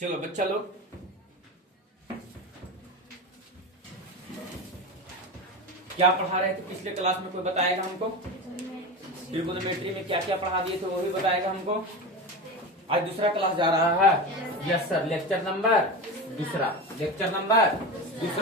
चलो बच्चा लोग, क्या पढ़ा रहे थे पिछले क्लास में? कोई बताएगा हमको? ट्रिगोनोमेट्री में क्या क्या पढ़ा दिए थे वो भी बताएगा हमको। आज दूसरा क्लास जा रहा है। यस सर, लेक्चर नंबर दूसरा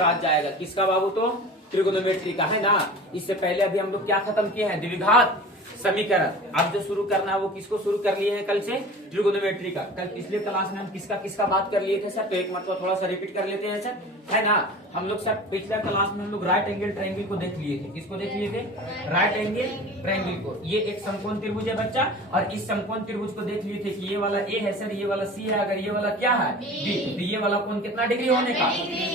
आज जाएगा। किसका बाबू? तो ट्रिगोनोमेट्री का है ना। इससे पहले अभी हम लोग क्या खत्म किए हैं? द्विघात समीकरण। अब जो शुरू करना है वो किसको शुरू कर लिए हैं? कल से ट्रिगोनोमेट्री का। कल पिछले क्लास में हम किसका किसका बात कर लिए थे सर? तो एक मतलब थोड़ा सा रिपीट कर लेते हैं सर, है ना। हम लोग सर पिछले क्लास में हम लोग राइट एंगल ट्रायंगल को देख लिए थे। किसको देख लिए थे? राइट एंगल ट्रायंगल को। ये एक समकोण त्रिभुज है बच्चा, और इस समकोण त्रिभुज को देख लिए थे कि ये वाला ए है सर, ये वाला सी है, अगर ये वाला क्या है? बी। तो ये वाला कोण कितना डिग्री होने का?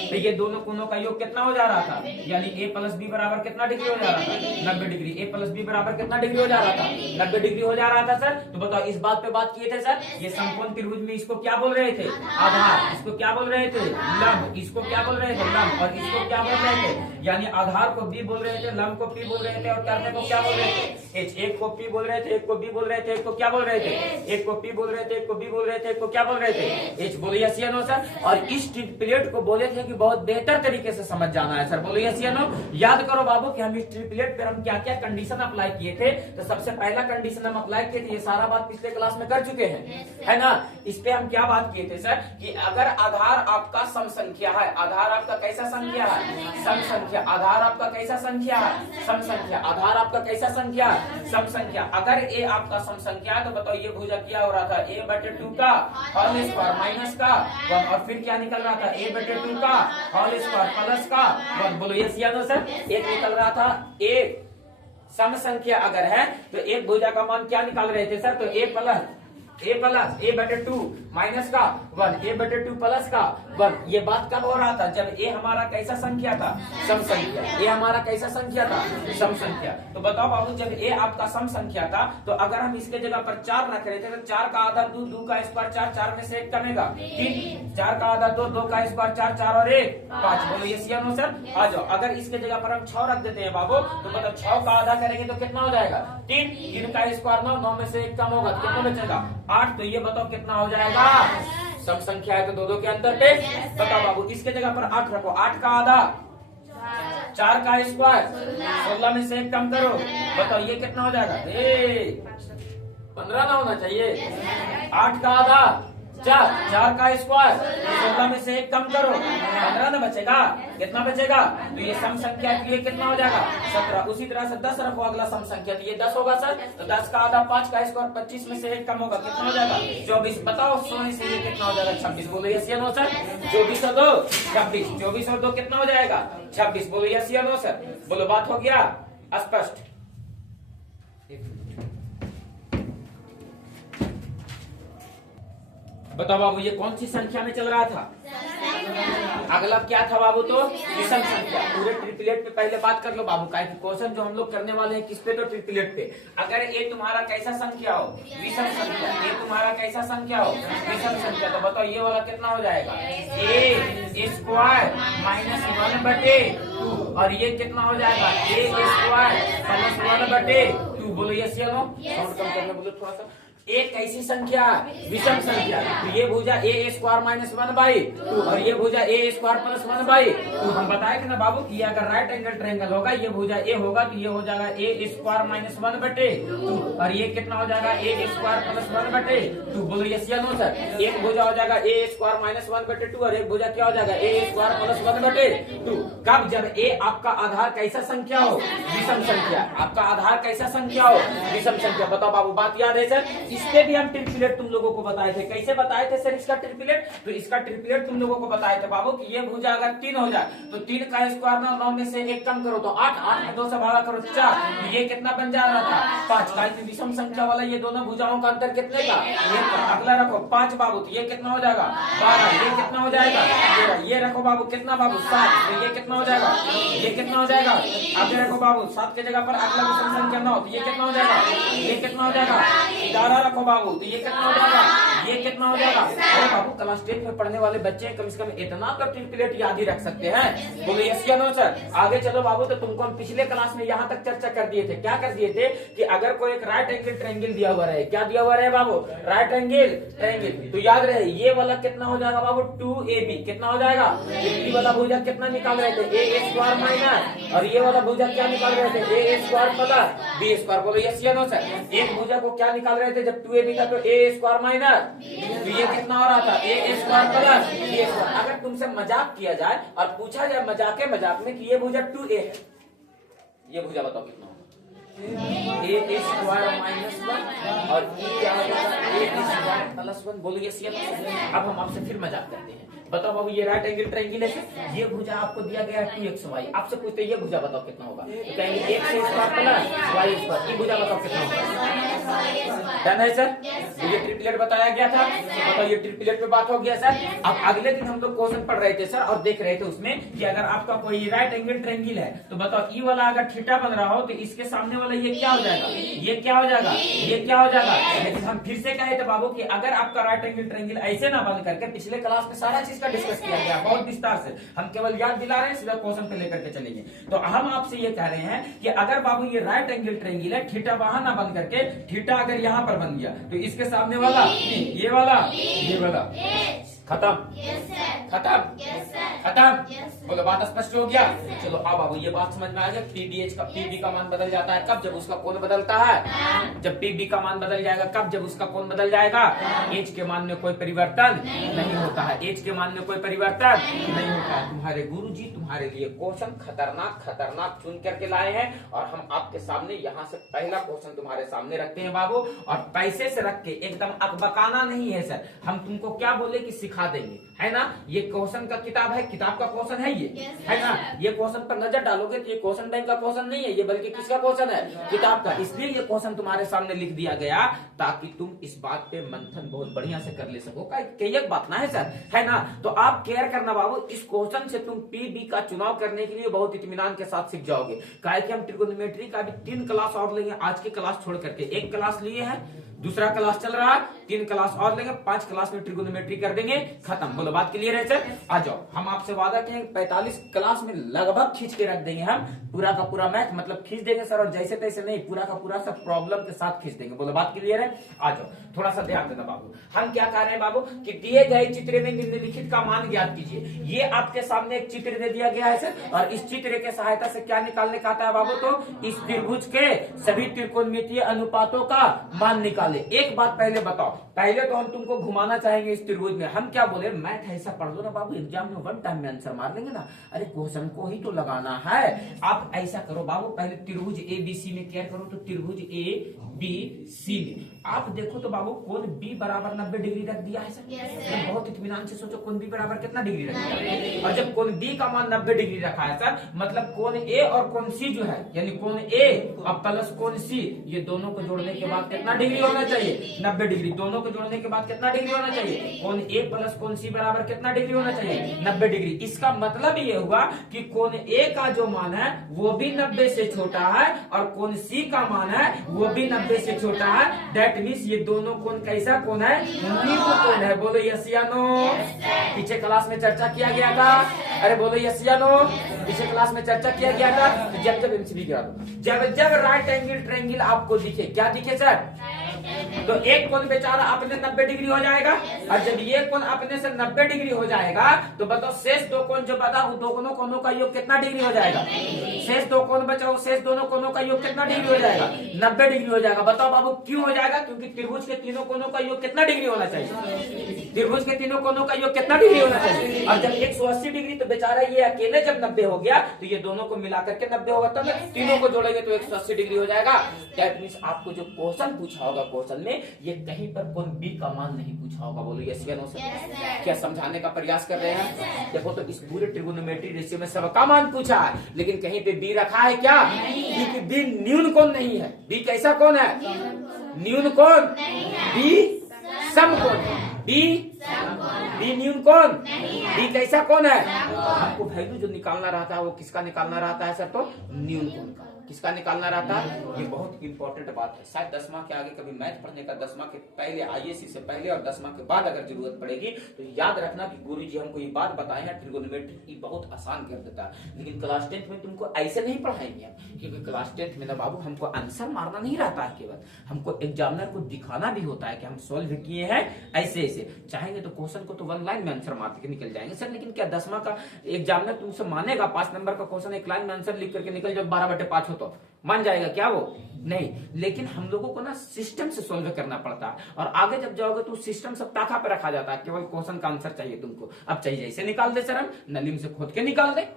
तो ये दोनों कोणों का योग कितना हो जा रहा था? यानी ए प्लस बी बराबर कितना डिग्री हो जा रहा था? 90 डिग्री। ए प्लस बी बराबर कितना डिग्री हो जा रहा था? 90 डिग्री हो जा रहा था सर। तो बताओ, इस बात पे बात किए थे सर। ये समकोण त्रिभुज में इसको क्या बोल रहे थे? आधार। इसको क्या बोल रहे थे? लंब। इसको क्या बोल रहे थे? लंब। और इसको क्या बोल रहे थे? यानी आधार को बी बोल रहे थे, लंब को पी बोल रहे थे, और करने को क्या बोल रहे थे? एच। एक को पी बोल रहे थे, एक को बी बोल रहे थे, एक को क्या बोल रहे थे? एक को पी बोल रहे थे, एक को बी बोल रहे थे, एक को क्या बोल रहे थे? एच। बोलो यस या नो सर। और इस ट्रिपलेट को बोले थे कि बहुत बेहतर तरीके से समझ जाना है सर। बोलो यस या नो। याद करो बाबू कि हम इस ट्रिपलेट पर हम क्या क्या कंडीशन अप्लाई किए थे। तो सबसे पहला कंडीशन हम अप्लाई किए थे, ये सारा बात पिछले क्लास में कर चुके हैं, है ना। इस पे हम क्या बात किए थे सर कि अगर आधार आपका सम संख्या है, आधार आपका कैसा संख्या है? सम संख्या। आधार आपका कैसा संख्या है? सम संख्या। आधार आपका कैसा संख्या है? सम संख्या। अगर ए आपका सम संख्या है तो बताओ ये भुजा क्या हो रहा था? a/2 का होल स्क्वायर माइनस का 1, और फिर क्या निकल रहा था? a/2 का होल स्क्वायर प्लस का 1। बोलो यस या नो सर। एक निकल रहा था, एक सम संख्या अगर है तो एक भुजा का मान क्या निकाल रहे थे सर? तो a/2 माइनस का 1, a/2 प्लस का 1। ये बात कब हो रहा था? जब ए हमारा कैसा संख्या था? सम संख्या। ए हमारा कैसा संख्या था? सम संख्या। तो बताओ बाबू, जब ए आपका सम संख्या था तो अगर हम इसके जगह पर 4 रख रहे थे तो 4 का आधा 2, 2 का स्क्वायर 4, 4 में से 1 कमेगा 3, 4 का आधा 2, 2 का स्क्वायर 4, 4 और 1 5। बोलो यस या नो सर। आ जाओ, अगर इसके जगह पर हम 6 रख देते हैं बाबू तो मतलब 6 का आधा करेंगे तो कितना हो जाएगा? 3, 3 का स्क्वायर 9, 9 में से 1 कम होगा, कितना बचेगा? 8। तो ये बताओ कितना हो जाएगा? सम संख्या है तो दो के अंतर पे। बताओ बाबू, इसके जगह पर 8 रखो, 8 का आधा 4 का स्क्वायर 16 में से 1 कम करो, बताओ ये कितना हो जाएगा? 15 ना होना चाहिए। 8 का आधा 4, 4 का स्क्वायर 16 में से 1 कम करो, 15 ना बचेगा। कितना बचेगा? तो ये सम संख्या के लिए कितना हो जाएगा? 17। उसी तरह से 10 रखो अगला सम संख्या, तो ये 10 होगा सर। तो 10 का आधा 5 का स्क्वायर 25 में से 1 कम होगा, कितना हो जाएगा? 24। बताओ 16 से ये कितना हो जाएगा? 26। बोलो यस या नो सर। 24 और 2 26, 24 और 2 कितना हो जाएगा? 26। बोलो यस या नो सर। बोलो बात हो गया स्पष्ट? बताओ बाबू, ये कौन सी संख्या में चल रहा था? अगला क्या था बाबू? तो विषम संख्या। पूरे ट्रिपलेट पे पहले बात कर लो बाबू, का क्वेश्चन जो हम लोग करने वाले हैं किस पे? तो ट्रिपलेट पे। अगर ए तुम्हारा कैसा संख्या हो? विषम संख्या। ए तुम्हारा कैसा संख्या हो? विषम संख्या। तो बताओ ये वाला कितना हो जाएगा? ए स्क्वायर माइनस 1/2, और ये कितना हो जाएगा? ए स्क्वायर प्लस 1/2। बोलो यस या नो। साउंड कम करना बोलो थोड़ा सा। एक कैसी संख्या? विषम संख्या। तो ये भुजा ए स्क्वायर माइनस 1/2 और ये भुजा ए स्क्वायर प्लस 1/2। हम बताए थे ना बाबू कि अगर राइट एंगल ट्रायंगल होगा, ये भुजा ए होगा तो ये हो जाएगा ए स्क्वायर माइनस 1/2, और ये कितना हो जाएगा? ए स्क्वायर प्लस 1/2। बोलो यस या नो सर। एक भुजा हो जाएगा ए स्क्वायर माइनस 1/2 और एक भुजा क्या हो जाएगा? ए स्क्वायर प्लस 1/2। कब? जब ए आपका आधार कैसा संख्या हो? विषम संख्या। आपका आधार कैसा संख्या हो? विषम संख्या। बताओ बाबू, बात याद है सर? इसके भी हम ट्रिपलेट तुम लोगों को बताए थे। कैसे बताए थे सर इसका ट्रिपलेट? तो इसका ट्रिपलेट तुम लोगों को बताए थे बाबू कि ये भुजा अगर 3 हो जाए तो 3 का स्क्वायर 9 में से 1 कम करो तो 8, 8 में 2 से भागा करो 4, ये कितना बन जा रहा था? 5 का। विषम संख्या वाला ये दोनों भुजाओं का अंतर कितने का? अगला रखो 5 बाबू, तो ये कितना हो जाएगा? 12। ये कितना हो जाएगा? 13। ये रखो बाबू कितना बाबू? 7। तो ये कितना हो जाएगा? ये कितना हो जाएगा? आगे रखो बाबू 7 के जगह पर अगला विषम संख्या 9, तो ये कितना हो जाएगा? ये कितना हो जाएगा? 11 रखो बाबू, तो ये कितना हो जाएगा, ये कितना हो जाएगा। अरे बाबू क्लास 10 में पढ़ने वाले बच्चे कम से कम इतना तो ट्रिपलेट याद ही रख सकते हैं। बोलो यस या नो सर। आगे चलो बाबू, तो तुमको हम पिछले क्लास में यहाँ तक चर्चा कर दिए थे। क्या कर दिए थे कि अगर कोई एक राइट एंगल ट्रायंगल दिया हुआ रहे, क्या दिया हुआ रहे बाबू, राइट एंगल ट्रायंगल, तो याद रहे ये वाला कितना हो जाएगा बाबू 2AB, कितना हो जाएगा, ये वाला भुजा कितना निकाल रहे थे a स्क्वायर माइनस, और ये वाला भुजा क्या निकाल रहे थे a square plus b square. बोलो यस या नो सर। एक भुजा को क्या निकाल रहे थे जब 2AB था, तो a स्क्वायर माइनस, तो ये कितना हो रहा था a square plus b square. अगर तुमसे मजाक किया जाए और पूछा जाए मजाक में कि ये भुजा 2a है, ये भुजा बताओ कितना होगा, a स्क्वायर माइनस 1 और क्या हो जाएगा a स्क्वायर प्लस 1। बोलो यस या नो। अब हम आपसे फिर मजाक करते हैं, बताओ बाबू ये राइट एंगल ट्रायंगल है, ये भुजा आपको दिया गया है 2xy, आपसे पूछते हैं ये भुजा बताओ कितना होगा, तो कहेंगे x square plus y square. ये भुजा बताओ कितना होगा। डन है सर। तो ये ट्रिपलेट बताया गया था, बताओ ये ट्रिपलेट पे बात हो गया सर। अब अगले दिन हम लोग क्वेश्चन पढ़ रहे थे सर और देख रहे थे उसमें कि अगर आपका कोई राइट एंगल ट्रायंगल है तो बताओ ई वाला अगर थीटा बन रहा हो तो इसके सामने वाला ये क्या हो जाएगा, ये क्या हो जाएगा, ये क्या हो जाएगा। लेकिन हम फिर से कहे थे बाबू कि अगर आपका राइट एंगल ट्रायंगल ऐसे ना बन करके, पिछले क्लास में सारा चीज का डिस्कस किया गया बहुत विस्तार से, हम केवल याद दिला रहे हैं, सीधा क्वेश्चन पे लेकर के चलेंगे। तो हम आपसे ये कह रहे हैं कि अगर बाबू ये राइट एंगल ट्रायंगल है, थीटा वहां ना बन करके थीटा अगर यहाँ पर बन गया तो इसके सामने वाला ये वाला खत्म, खत्म, खत्म। बोलो बात स्पष्ट हो गया। चलो अब बाबू ये बात समझ में आ गया, पीडीएच का पीबी का मान बदल जाता है कब, जब उसका कोण बदलता है। जब पीबी का मान बदल जाएगा कब, जब उसका कोण बदल जाएगा। एच के मान में कोई परिवर्तन नहीं होता है, एच के मान में कोई परिवर्तन नहीं होता है। तुम्हारे गुरुजी तुम्हारे लिए क्वेश्चन खतरनाक चुन करके लाए हैं और हम आपके सामने यहाँ से पहला क्वेश्चन तुम्हारे सामने रखते हैं बाबू, और पैसे से रख के एकदम अकबकाना नहीं है सर। हम तुमको क्या बोले कि सिखा देंगे, है ना। ये क्वेश्चन का किताब है, किताब का क्वेश्चन है ये, है ना। ये क्वेश्चन पर नजर डालोगे तो ये क्वेश्चन बैंक का क्वेश्चन नहीं है, ये बल्कि किसका क्वेश्चन है, किताब का। इसलिए ये क्वेश्चन तुम्हारे सामने लिख दिया गया ताकि तुम इस बात पे मंथन बहुत बढ़िया से कर ले सको। एक बात ना है सर, है ना। तो आप केयर करना बाबू, इस क्वेश्चन से तुम पीबी का चुनाव करने के लिए बहुत इत्मीनान के साथ सीख जाओगे। काहे कि हम ट्रिगोनोमेट्री का भी 3 क्लास और लेंगे, आज की क्लास छोड़ करके 1 क्लास लिए हैं, दूसरा क्लास चल रहा है, 3 क्लास और लेंगे, 5 क्लास में ट्रिगोनोमेट्री कर देंगे, खत्म। बोलो बात क्लियर है सर। आ जाओ, हम आपसे वादा करेंगे 45 क्लास में लगभग खींच के रख देंगे हम पूरा का पूरा मैथ, मतलब खींच देंगे सर, और जैसे तैसे नहीं, पूरा का पूरा सब प्रॉब्लम के साथ खींच देंगे। बोलो बात क्लियर है। आ जाओ, थोड़ा सा ध्यान देना बाबू। हम क्या कह रहे हैं बाबू कि दिए गए चित्र में निम्नलिखित का मान ज्ञात कीजिए। ये आपके सामने एक चित्र दे दिया गया है सर, और इस चित्र के सहायता से क्या निकालने का आता है बाबू, तो इस त्रिभुज के सभी त्रिकोणमितीय अनुपातों का मान निकाले। एक बात पहले बताओ, पहले तो हम तुमको घुमाना चाहेंगे इस त्रिभुज में। हम क्या बोले, मैथ ऐसा पढ़ दो ना बाबू, एग्जाम में 1 टाइम में आंसर मार लेंगे ना। अरे क्वेश्चन को ही तो लगाना है। आप ऐसा करो बाबू, पहले त्रिभुज ABC में केयर करो, तो त्रिभुज ABC में आप देखो तो बाबू कोण B बराबर 90 डिग्री रख दिया है सर। तो बहुत इत्मीनान से सोचो, कोण B बराबर कितना डिग्री रख दिया है, और जब कोण B का मान 90 डिग्री रखा है सर, मतलब कोण A और कोण C जो है, यानी कोण A और प्लस कोण C, ये दोनों को जोड़ने के बाद कितना डिग्री होना चाहिए, 90 डिग्री। दोनों को जोड़ने के बाद कितना डिग्री होना चाहिए, कोण A प्लस कोण C बराबर कितना डिग्री होना चाहिए, 90 डिग्री। इसका मतलब ये हुआ कि कोण A का जो मान है वो भी 90 से छोटा है, और कोण C का मान है वो भी 90 से छोटा है। दैट मींस ये दोनों कोण कैसा कोण है, निम्न कोण है। बोलो यस या नो। पीछे क्लास में चर्चा किया गया था, अरे बोलो यस या नो। पीछे क्लास में चर्चा किया गया था, जब एमसीबी करा दो, जब राइट एंगल ट्रायंगल आपको दिखे, क्या दिखे सर, तो एक कोण बेचारा अपने 90 डिग्री हो जाएगा, और जब ये कोण अपने से 90 डिग्री हो जाएगा तो बताओ शेष 2 कोण जो बचा, वो दोनों कोणों का योग कितना डिग्री हो जाएगा, शेष 2 कोण बचा, शेष दोनों कोणों का योग कितना डिग्री हो जाएगा, 90 डिग्री हो जाएगा। बताओ बाबू क्यों हो जाएगा, क्योंकि त्रिभुज के तीनों कोणों का योग कितना डिग्री होना चाहिए, त्रिभुज के तीनों कोणों का योग कितना डिग्री होना चाहिए। और जब 180 डिग्री, तो बेचारा ये अकेले जब 90 हो गया तो ये दोनों को मिलाकर के 90 होगा, तब तीनों को जोड़ेंगे तो 180 डिग्री हो जाएगा। दैट मींस आपको जो क्वेश्चन पूछा होगा, क्वेश्चन में ये कहीं पर कोण B का मान नहीं पूछा होगा। बोलो यस या नो सर। क्या समझाने का प्रयास कर रहे हैं। देखो तो इस पूरे ट्रिगोनोमेट्री रेशियो में सबका मान पूछा है, लेकिन कहीं पे B रखा है क्या, क्योंकि B न्यून कोण नहीं है। B कैसा कोण है, न्यून कोण, B सम कोण है, B न्यून कोण, B कैसा कोण है। हमको वैल्यू जो निकालना रहता है वो किसका निकालना रहता है सर, तो न्यून कोण का। किसका निकालना रहता है। ये बहुत इंपॉर्टेंट बात है, शायद 10वां के आगे कभी मैथ पढ़ने का 10वां के पहले आईएससी से पहले और 10वां के बाद अगर जरूरत पड़ेगी तो याद रखना कि गुरुजी हमको ये बात बताए हैं, ट्रिगोनोमेट्री बहुत आसान कर देता है। लेकिन क्लास 10th में तुमको ऐसे नहीं पढ़ाएंगे, क्योंकि क्लास 10th में ना बाबू हमको आंसर मारना नहीं रहता है, केवल हमको एग्जामिनर को दिखाना भी होता है कि हम सॉल्व किए हैं ऐसे ऐसे। चाहेंगे तो क्वेश्चन को तो 1 लाइन में आंसर मार के निकल जाएंगे सर, लेकिन क्या 10वां का एग्जामिनर तुमसे मानेगा 5 नंबर का क्वेश्चन 1 लाइन में आंसर लिख करके निकल जाओ 12/5 हो तो मान जाएगा क्या वो? नहीं। लेकिन हम लोगों को ना सिस्टम से सॉल्व करना पड़ता है, और आगे जब जाओगे तो सिस्टम सब ताका पे रखा जाता है, केवल क्वेश्चन का आंसर चाहिए तुमको। अब चाहिए ऐसे निकाल दे सर, हम नलीम से खोद के निकाल दे,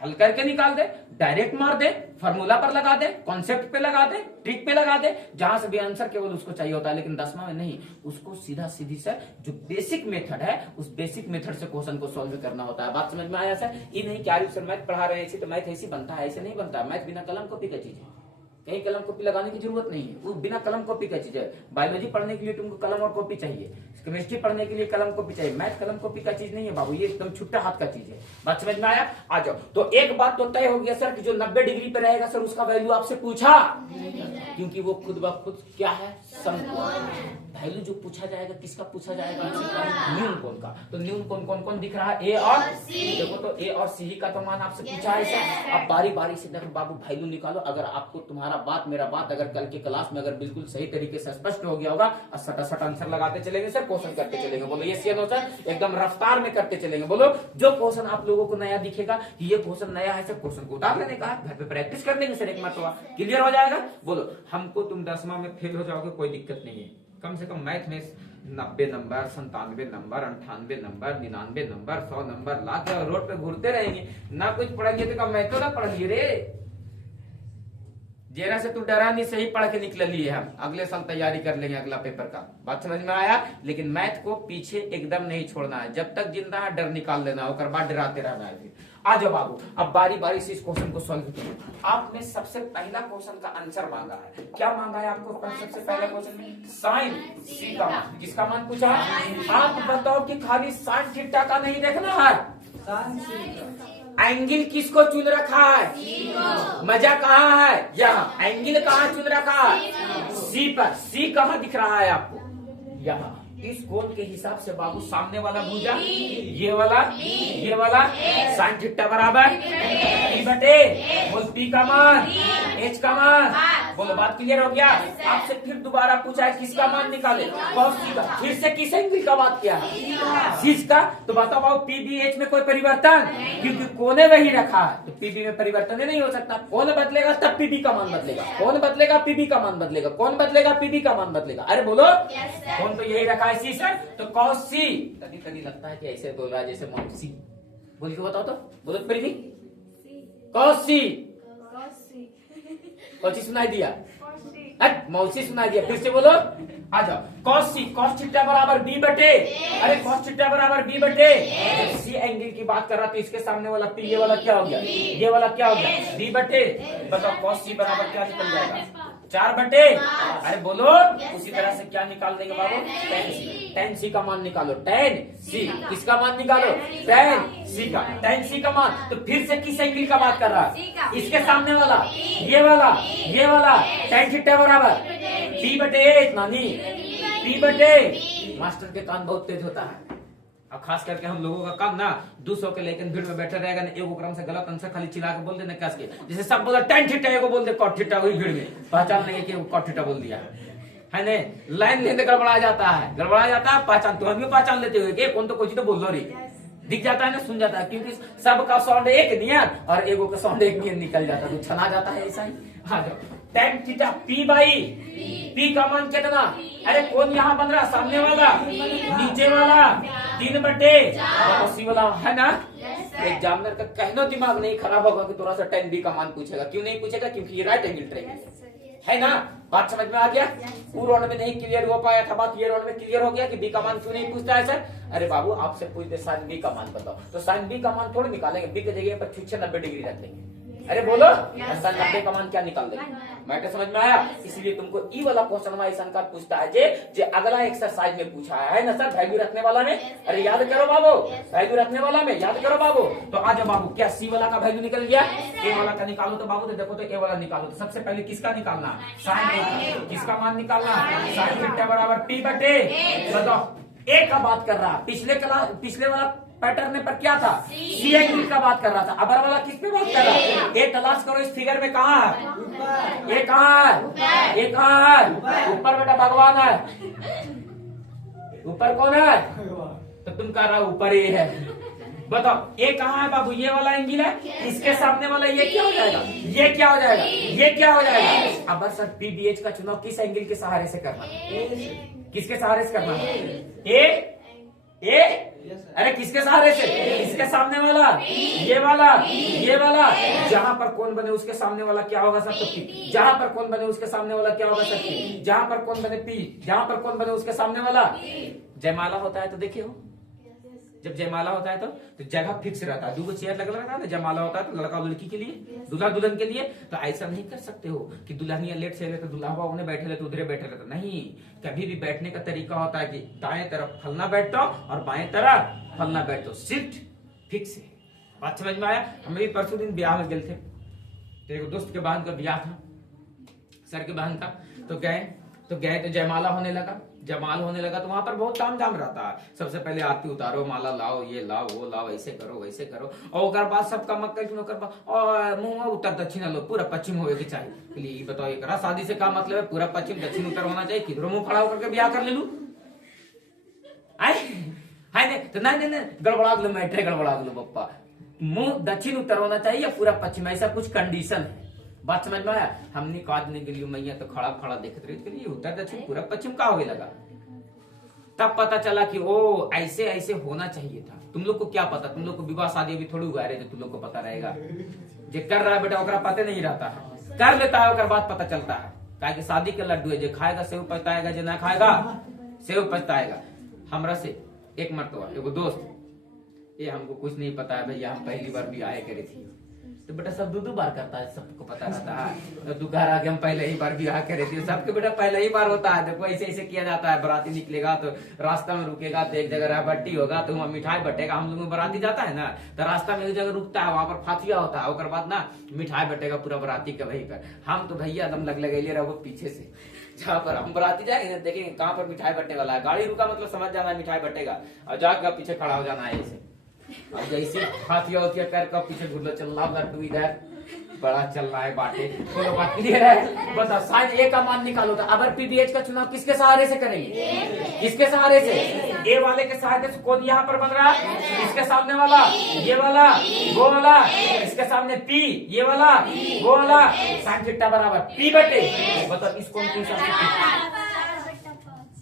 हल करके निकाल दे, डायरेक्ट मार दे, फार्मूला पर लगा दे, कॉन्सेप्ट पे लगा दे, ट्रिक पे लगा दे, जहां से भी आंसर केवल उसको चाहिए होता है। लेकिन 10वां में नहीं, उसको सीधा सीधी सर जो बेसिक मेथड है उस बेसिक मेथड से क्वेश्चन को सॉल्व करना होता है। बात समझ में आया सर? ये नहीं क्या सर मैथ पढ़ा रहे हैं तो मैथ ऐसी बनता है, ऐसे नहीं बनता। मैथ बिना कलम कॉपी का चीज है, कहीं कलम कॉपी लगाने की जरूरत नहीं है, वो बिना कलम कॉपी का चीज है। बायोलॉजी पढ़ने के लिए तुमको कलम और कॉपी चाहिए, केमिस्ट्री पढ़ने के लिए कलम कॉपी चाहिए, मैथ कलम कॉपी का चीज नहीं है बाबू, ये एकदम छुट्टा हाथ का चीज है। बात समझ में आया? आ जाओ। तो एक बात तो तय हो गया सर कि जो 90 डिग्री पे रहेगा सर उसका वैल्यू आपसे पूछा, क्योंकि वो खुद ब खुद क्या है, समकोण। वैल्यू जो पूछा जाएगा किसका पूछा जाएगा? न्यून कोण का। तो न्यून कोण कौन कौन दिख रहा है? ए और सी। देखो तो ए और सी का तो मान आपसे पूछा है सर। अब बारी बारी से देखो बाबू वैल्यू निकालो। अगर आपको तुम्हारा बात मेरा बात अगर कल के क्लास में अगर बिल्कुल सही तरीके से स्पष्ट हो गया होगा, सटासट आंसर लगाते चलेंगे सर, क्वेश्चन करते चलेंगे। बोलो ये सी सर, एकदम रफ्तार में करते चलेंगे। बोलो जो क्वेश्चन आप लोगों को नया दिखेगा कि ये क्वेश्चन नया है सर, क्वेश्चन को उतार लेने का, घर पे प्रैक्टिस कर लेंगे सर, एक मरतबा क्लियर हो जाएगा। बोलो हमको तुम 10वां में फेल हो जाओगे कोई दिक्कत नहीं है, कम से कम मैथ में 90 number, 97 number, 98 number, 99 number, 100 number ला के रोड पे घूरते रहेंगे ना, कुछ पढ़ेंगे तो कम मैथ तो ना पढ़ेंगे रे। जेरा से तू डरा नहीं, सही पढ़ के निकल लिए हम, अगले साल तैयारी कर लेंगे अगला पेपर का। बात समझ में आया? लेकिन मैथ को पीछे एकदम नहीं छोड़ना है, जब तक जिंदा है डर निकाल देना, और बाद डराते रहना है। फिर आ जाओ बाबू, अब बारी बारी से इस क्वेश्चन को सॉल्व करो। आपने सबसे पहला क्वेश्चन का आंसर मांगा है, क्या मांगा है आपको? सबसे पहला क्वेश्चन साइन सी का मान, किसका मान पूछा? आप बताओ कि खाली साइन थीटा का नहीं देखना है, एंगल किसको चुन रखा है? मजा कहाँ है? यहाँ एंगल कहाँ चुन रखा है? सी पर। सी कहाँ दिख रहा है आपको? यहाँ। इस कोण के हिसाब से बाबू सामने वाला भुजा, ये वाला साइन थीटा बराबर पी बटे, बोल पी का मान, एच का मान। बोलो बात क्लियर हो गया? आपसे फिर दोबारा पूछा है किसका मान निकाले? कॉस सी का। फिर से किस एंगल का बात किया? सी का। तो बताओ बाबू पी बी एच में कोई परिवर्तन? क्योंकि कोने वही रखा है तो पी बी में परिवर्तन नहीं हो सकता। कौन बदलेगा तब पी बी का मान बदलेगा, कौन बदलेगा पी बी का मान बदलेगा, कौन बदलेगा पी बी का मान बदलेगा। अरे बोलो कौन? तो यही रखा है सी सर, तो कॉस सी। कभी कभी लगता है कि ऐसे बोल रहा है जैसे मौसी, बोल के बताओ तो, बोलो फिर भी कॉस सी। कौन सुनाई दिया? मौसी सुनाई दिया। फिर से बोलो, आ जाओ। कॉस सी, कॉस थीटा बराबर बी बटे, अरे कॉस थीटा बराबर बी बटे, सी एंगल की बात कर रहा तो इसके सामने वाला पी, ये वाला क्या हो गया? ये वाला क्या हो गया? बी बटे। बताओ कॉस सी बराबर क्या निकल जाएगा? 4 बटे। अरे बोलो उसी तरह से क्या निकाल देंगे बाबू? टेन सी। टेन सी का मान निकालो, टेन सी। किसका मान निकालो? टेन सी का। टेन सी का मान। तो फिर से किस एंगल का बात कर रहा है? इसके सामने वाला, ये वाला टेन थीटा बराबर पी बटे एच, नानी पी बटे। मास्टर के कान बहुत तेज होता है, और खास करके हम लोगों का काम ना 200 के लेकिन भीड़ में बैठे रहेगा ना, एगो क्रम से गलत आंसर खाली चिल्ला के बोल देना कस के, जैसे सब बोला टेन थीटा, एगो बोल दे कॉट थीटा, वही भीड़ में पहचान लेंगे कि कॉट थीटा बोल दिया है ने। लाइन लेने गड़बड़ा जाता है, पहचान तो हम भी पहचान लेते हुए कौन तो कुछ तो बोल लो रे, दिख जाता है ना, सुन जाता है, क्योंकि सबका साउंड एक नियर और एगो का साउंड एक नियर निकल जाता है, तो छना जाता है ऐसा ही। हाँ जाओ, tan theta P by P का मान कितना? अरे कौन यहाँ बन रहा? सामने वाला, नीचे वाला 3 बटे सी वाला, है ना। एग्जामिनर का कहना दिमाग नहीं खराब होगा कि थोड़ा सा टेन बी का मान पूछेगा। क्यों नहीं पूछेगा? क्योंकि ये राइट एंगल ट्रायंगल है ना। बात समझ में आ गया? पूर्व राउंड में नहीं क्लियर हो पाया था बात, ये राउंड में क्लियर हो गया कि बी का मान क्यों नहीं पूछता है सर। अरे बाबू आपसे पूछते साइन बी का मान बताओ, तो साइन बी का मान थोड़ी निकालेंगे, बी की जगह पर 90 डिग्री रख लेंगे, अरे बोलो, साइन 90 का मान क्या निकाल दे? मैटर समझ में आया? इसलिए तुमको ई वाला क्वेश्चन में ऐसा का पूछता है जे अगला एक्सरसाइज में पूछा है ना सर, वैल्यू रखने वाला में। अरे याद करो बाबू, वैल्यू रखने वाला में याद करो बाबू। तो आ जाओ बाबू, क्या सी वाला का वैल्यू निकल गया? ए वाला का निकालो तो बाबू, तो देखो तो ए वाला निकालो। तो सबसे पहले किसका निकालना? साइन। किसका मान निकालना? साइन थीटा बराबर पी बटे। बताओ ए का बात कर रहा, पिछले वाला पैटर्न पर क्या था? सी एंगल का बात कर रहा था। अबर वाला किस पे बात कर रहा है? ए तलाश करो इस फिगर में, कहाँ है? ए कहाँ है? ए कहाँ है? ऊपर बेटा भगवान है। ऊपर कौन है? तो तुम कह रहा ऊपर ए है। बताओ ए कहाँ है बाबू? ये वाला एंगल है, इसके सामने वाला ये क्या हो जाएगा? ये क्या हो जाएगा? ये क्या हो जाएगा? अब सर पीबीएच का चुनाव किस एंगल के सहारे से करना? किसके सहारे से करना? ए अरे किसके सहारे से? इसके सामने वाला, ये वाला। जहां पर कौन बने उसके सामने वाला क्या होगा सर? तो पी। जहां पर कौन बने उसके सामने वाला क्या होगा सर? पी। जहां पर कौन बने पी, जहां पर कौन बने उसके सामने वाला। जयमाला होता है तो देखिए हो, जब जयमाला होता है तो जगह फिक्स रहता है, 2 चेयर लगा रहता है ना। जयमाला होता है तो लड़का लड़की के लिए, दूल्हा दुल्हन के लिए। तो ऐसा नहीं कर सकते हो कि दुल्हनिया लेट से तो दुल्हा उन्हें बैठे रहते, उधरे बैठे रहते। नहीं, कभी भी बैठने का तरीका होता है कि दाएं तरफ फलना बैठता और बाएं तरफ फलना बैठो, शिफ्ट फिक्स है। बात समझ में आया? हम भी परसों दिन ब्याह में गए थे, तेरे दोस्त के बहन का ब्याह था, सर के बहन का। तो गए तो जयमाला होने लगा। जयमाल होने लगा तो वहां पर बहुत तामझाम रहता है। सबसे पहले आरती उतारो, माला लाओ, ये लाओ वो लाओ, ऐसे करो वैसे करो। और ओकर बाद सबका मक्का सुनो कर और मुंह में उत्तर दक्षिण लो, पूरा पश्चिम होवे के चाहिए। बताओ ये करा शादी से क्या मतलब है? पूरा पश्चिम दक्षिण उत्तर होना चाहिए। किधरों मुंह खड़ा होकर के ब्याह कर ले लू? तो नहीं गड़बड़ा लो, मैट्रे गड़बड़ा लो पप्पा। मुंह दक्षिण उत्तर होना चाहिए या पूरा पश्चिम, ऐसा कुछ कंडीशन है। बात समझ में आया? हमने काज नहीं गली मैया तो खड़ा देखते रहे, उत्तर दक्षिण पूरा पश्चिम का होने लगा। तब पता चला कि ओ ऐसे होना चाहिए था। तुम लोग को क्या पता? तुम लोग को विवाह शादी अभी थोड़ी हुआ रहे, तुम लोग को पता रहेगा। जो कर रहा है बेटा ओकरा पता नहीं रहता है, कर लेता है ओकर बाद पता चलता है। काहे कि शादी के लड्डू है, जो खाएगा सेव पछताएगा, जो ना खाएगा सेव पछताएगा। हमरा से एक मरतबा एगो दोस्त, ये हमको कुछ नहीं पता है भैया, हम पहली बार भी आए करे थी। तो बेटा सब 2 बार करता है, सबको पता रहता है। तो घर आके हम पहले ही बार ब्याह करे थे, सबके बेटा पहले ही बार होता है। देखो ऐसे किया जाता है। बराती निकलेगा तो रास्ता में रुकेगा, तो एक जगह बट्टी होगा तो वहाँ मिठाई बटेगा। हम लोग में बराती जाता है ना तो रास्ता में एक जगह रुकता है, वहां पर फातिया होता है, उसके बाद ना मिठाई बटेगा पूरा बराती के वहीं पर। हम तो भैया एकदम लगेले रहो पीछे से, जहाँ पर हम बराती जाएंगे देखेंगे कहाँ पर मिठाई बटने वाला है। गाड़ी रुका मतलब समझ जाना है मिठाई बटेगा, और जाकर पीछे खड़ा हो जाना है ऐसे। अब जैसे हाथिया कर कर पीछे घुलो, चल रहा लड्डू इधर बड़ा चल रहा है बाटे। बोलो बात क्लियर है? बताओ साइन ए का मान निकालो। तो अगर पीबीएच का चुनाव किसके सहारे से करेंगे? किसके सहारे से? ए वाले के सहारे से। कौन यहाँ पर बन रहा है? इसके सामने वाला, ये वाला, वो वाला, इसके सामने पी, ये वाला, वो वाला। साइन थीटा बराबर पी बटे। बताओ इस कौन की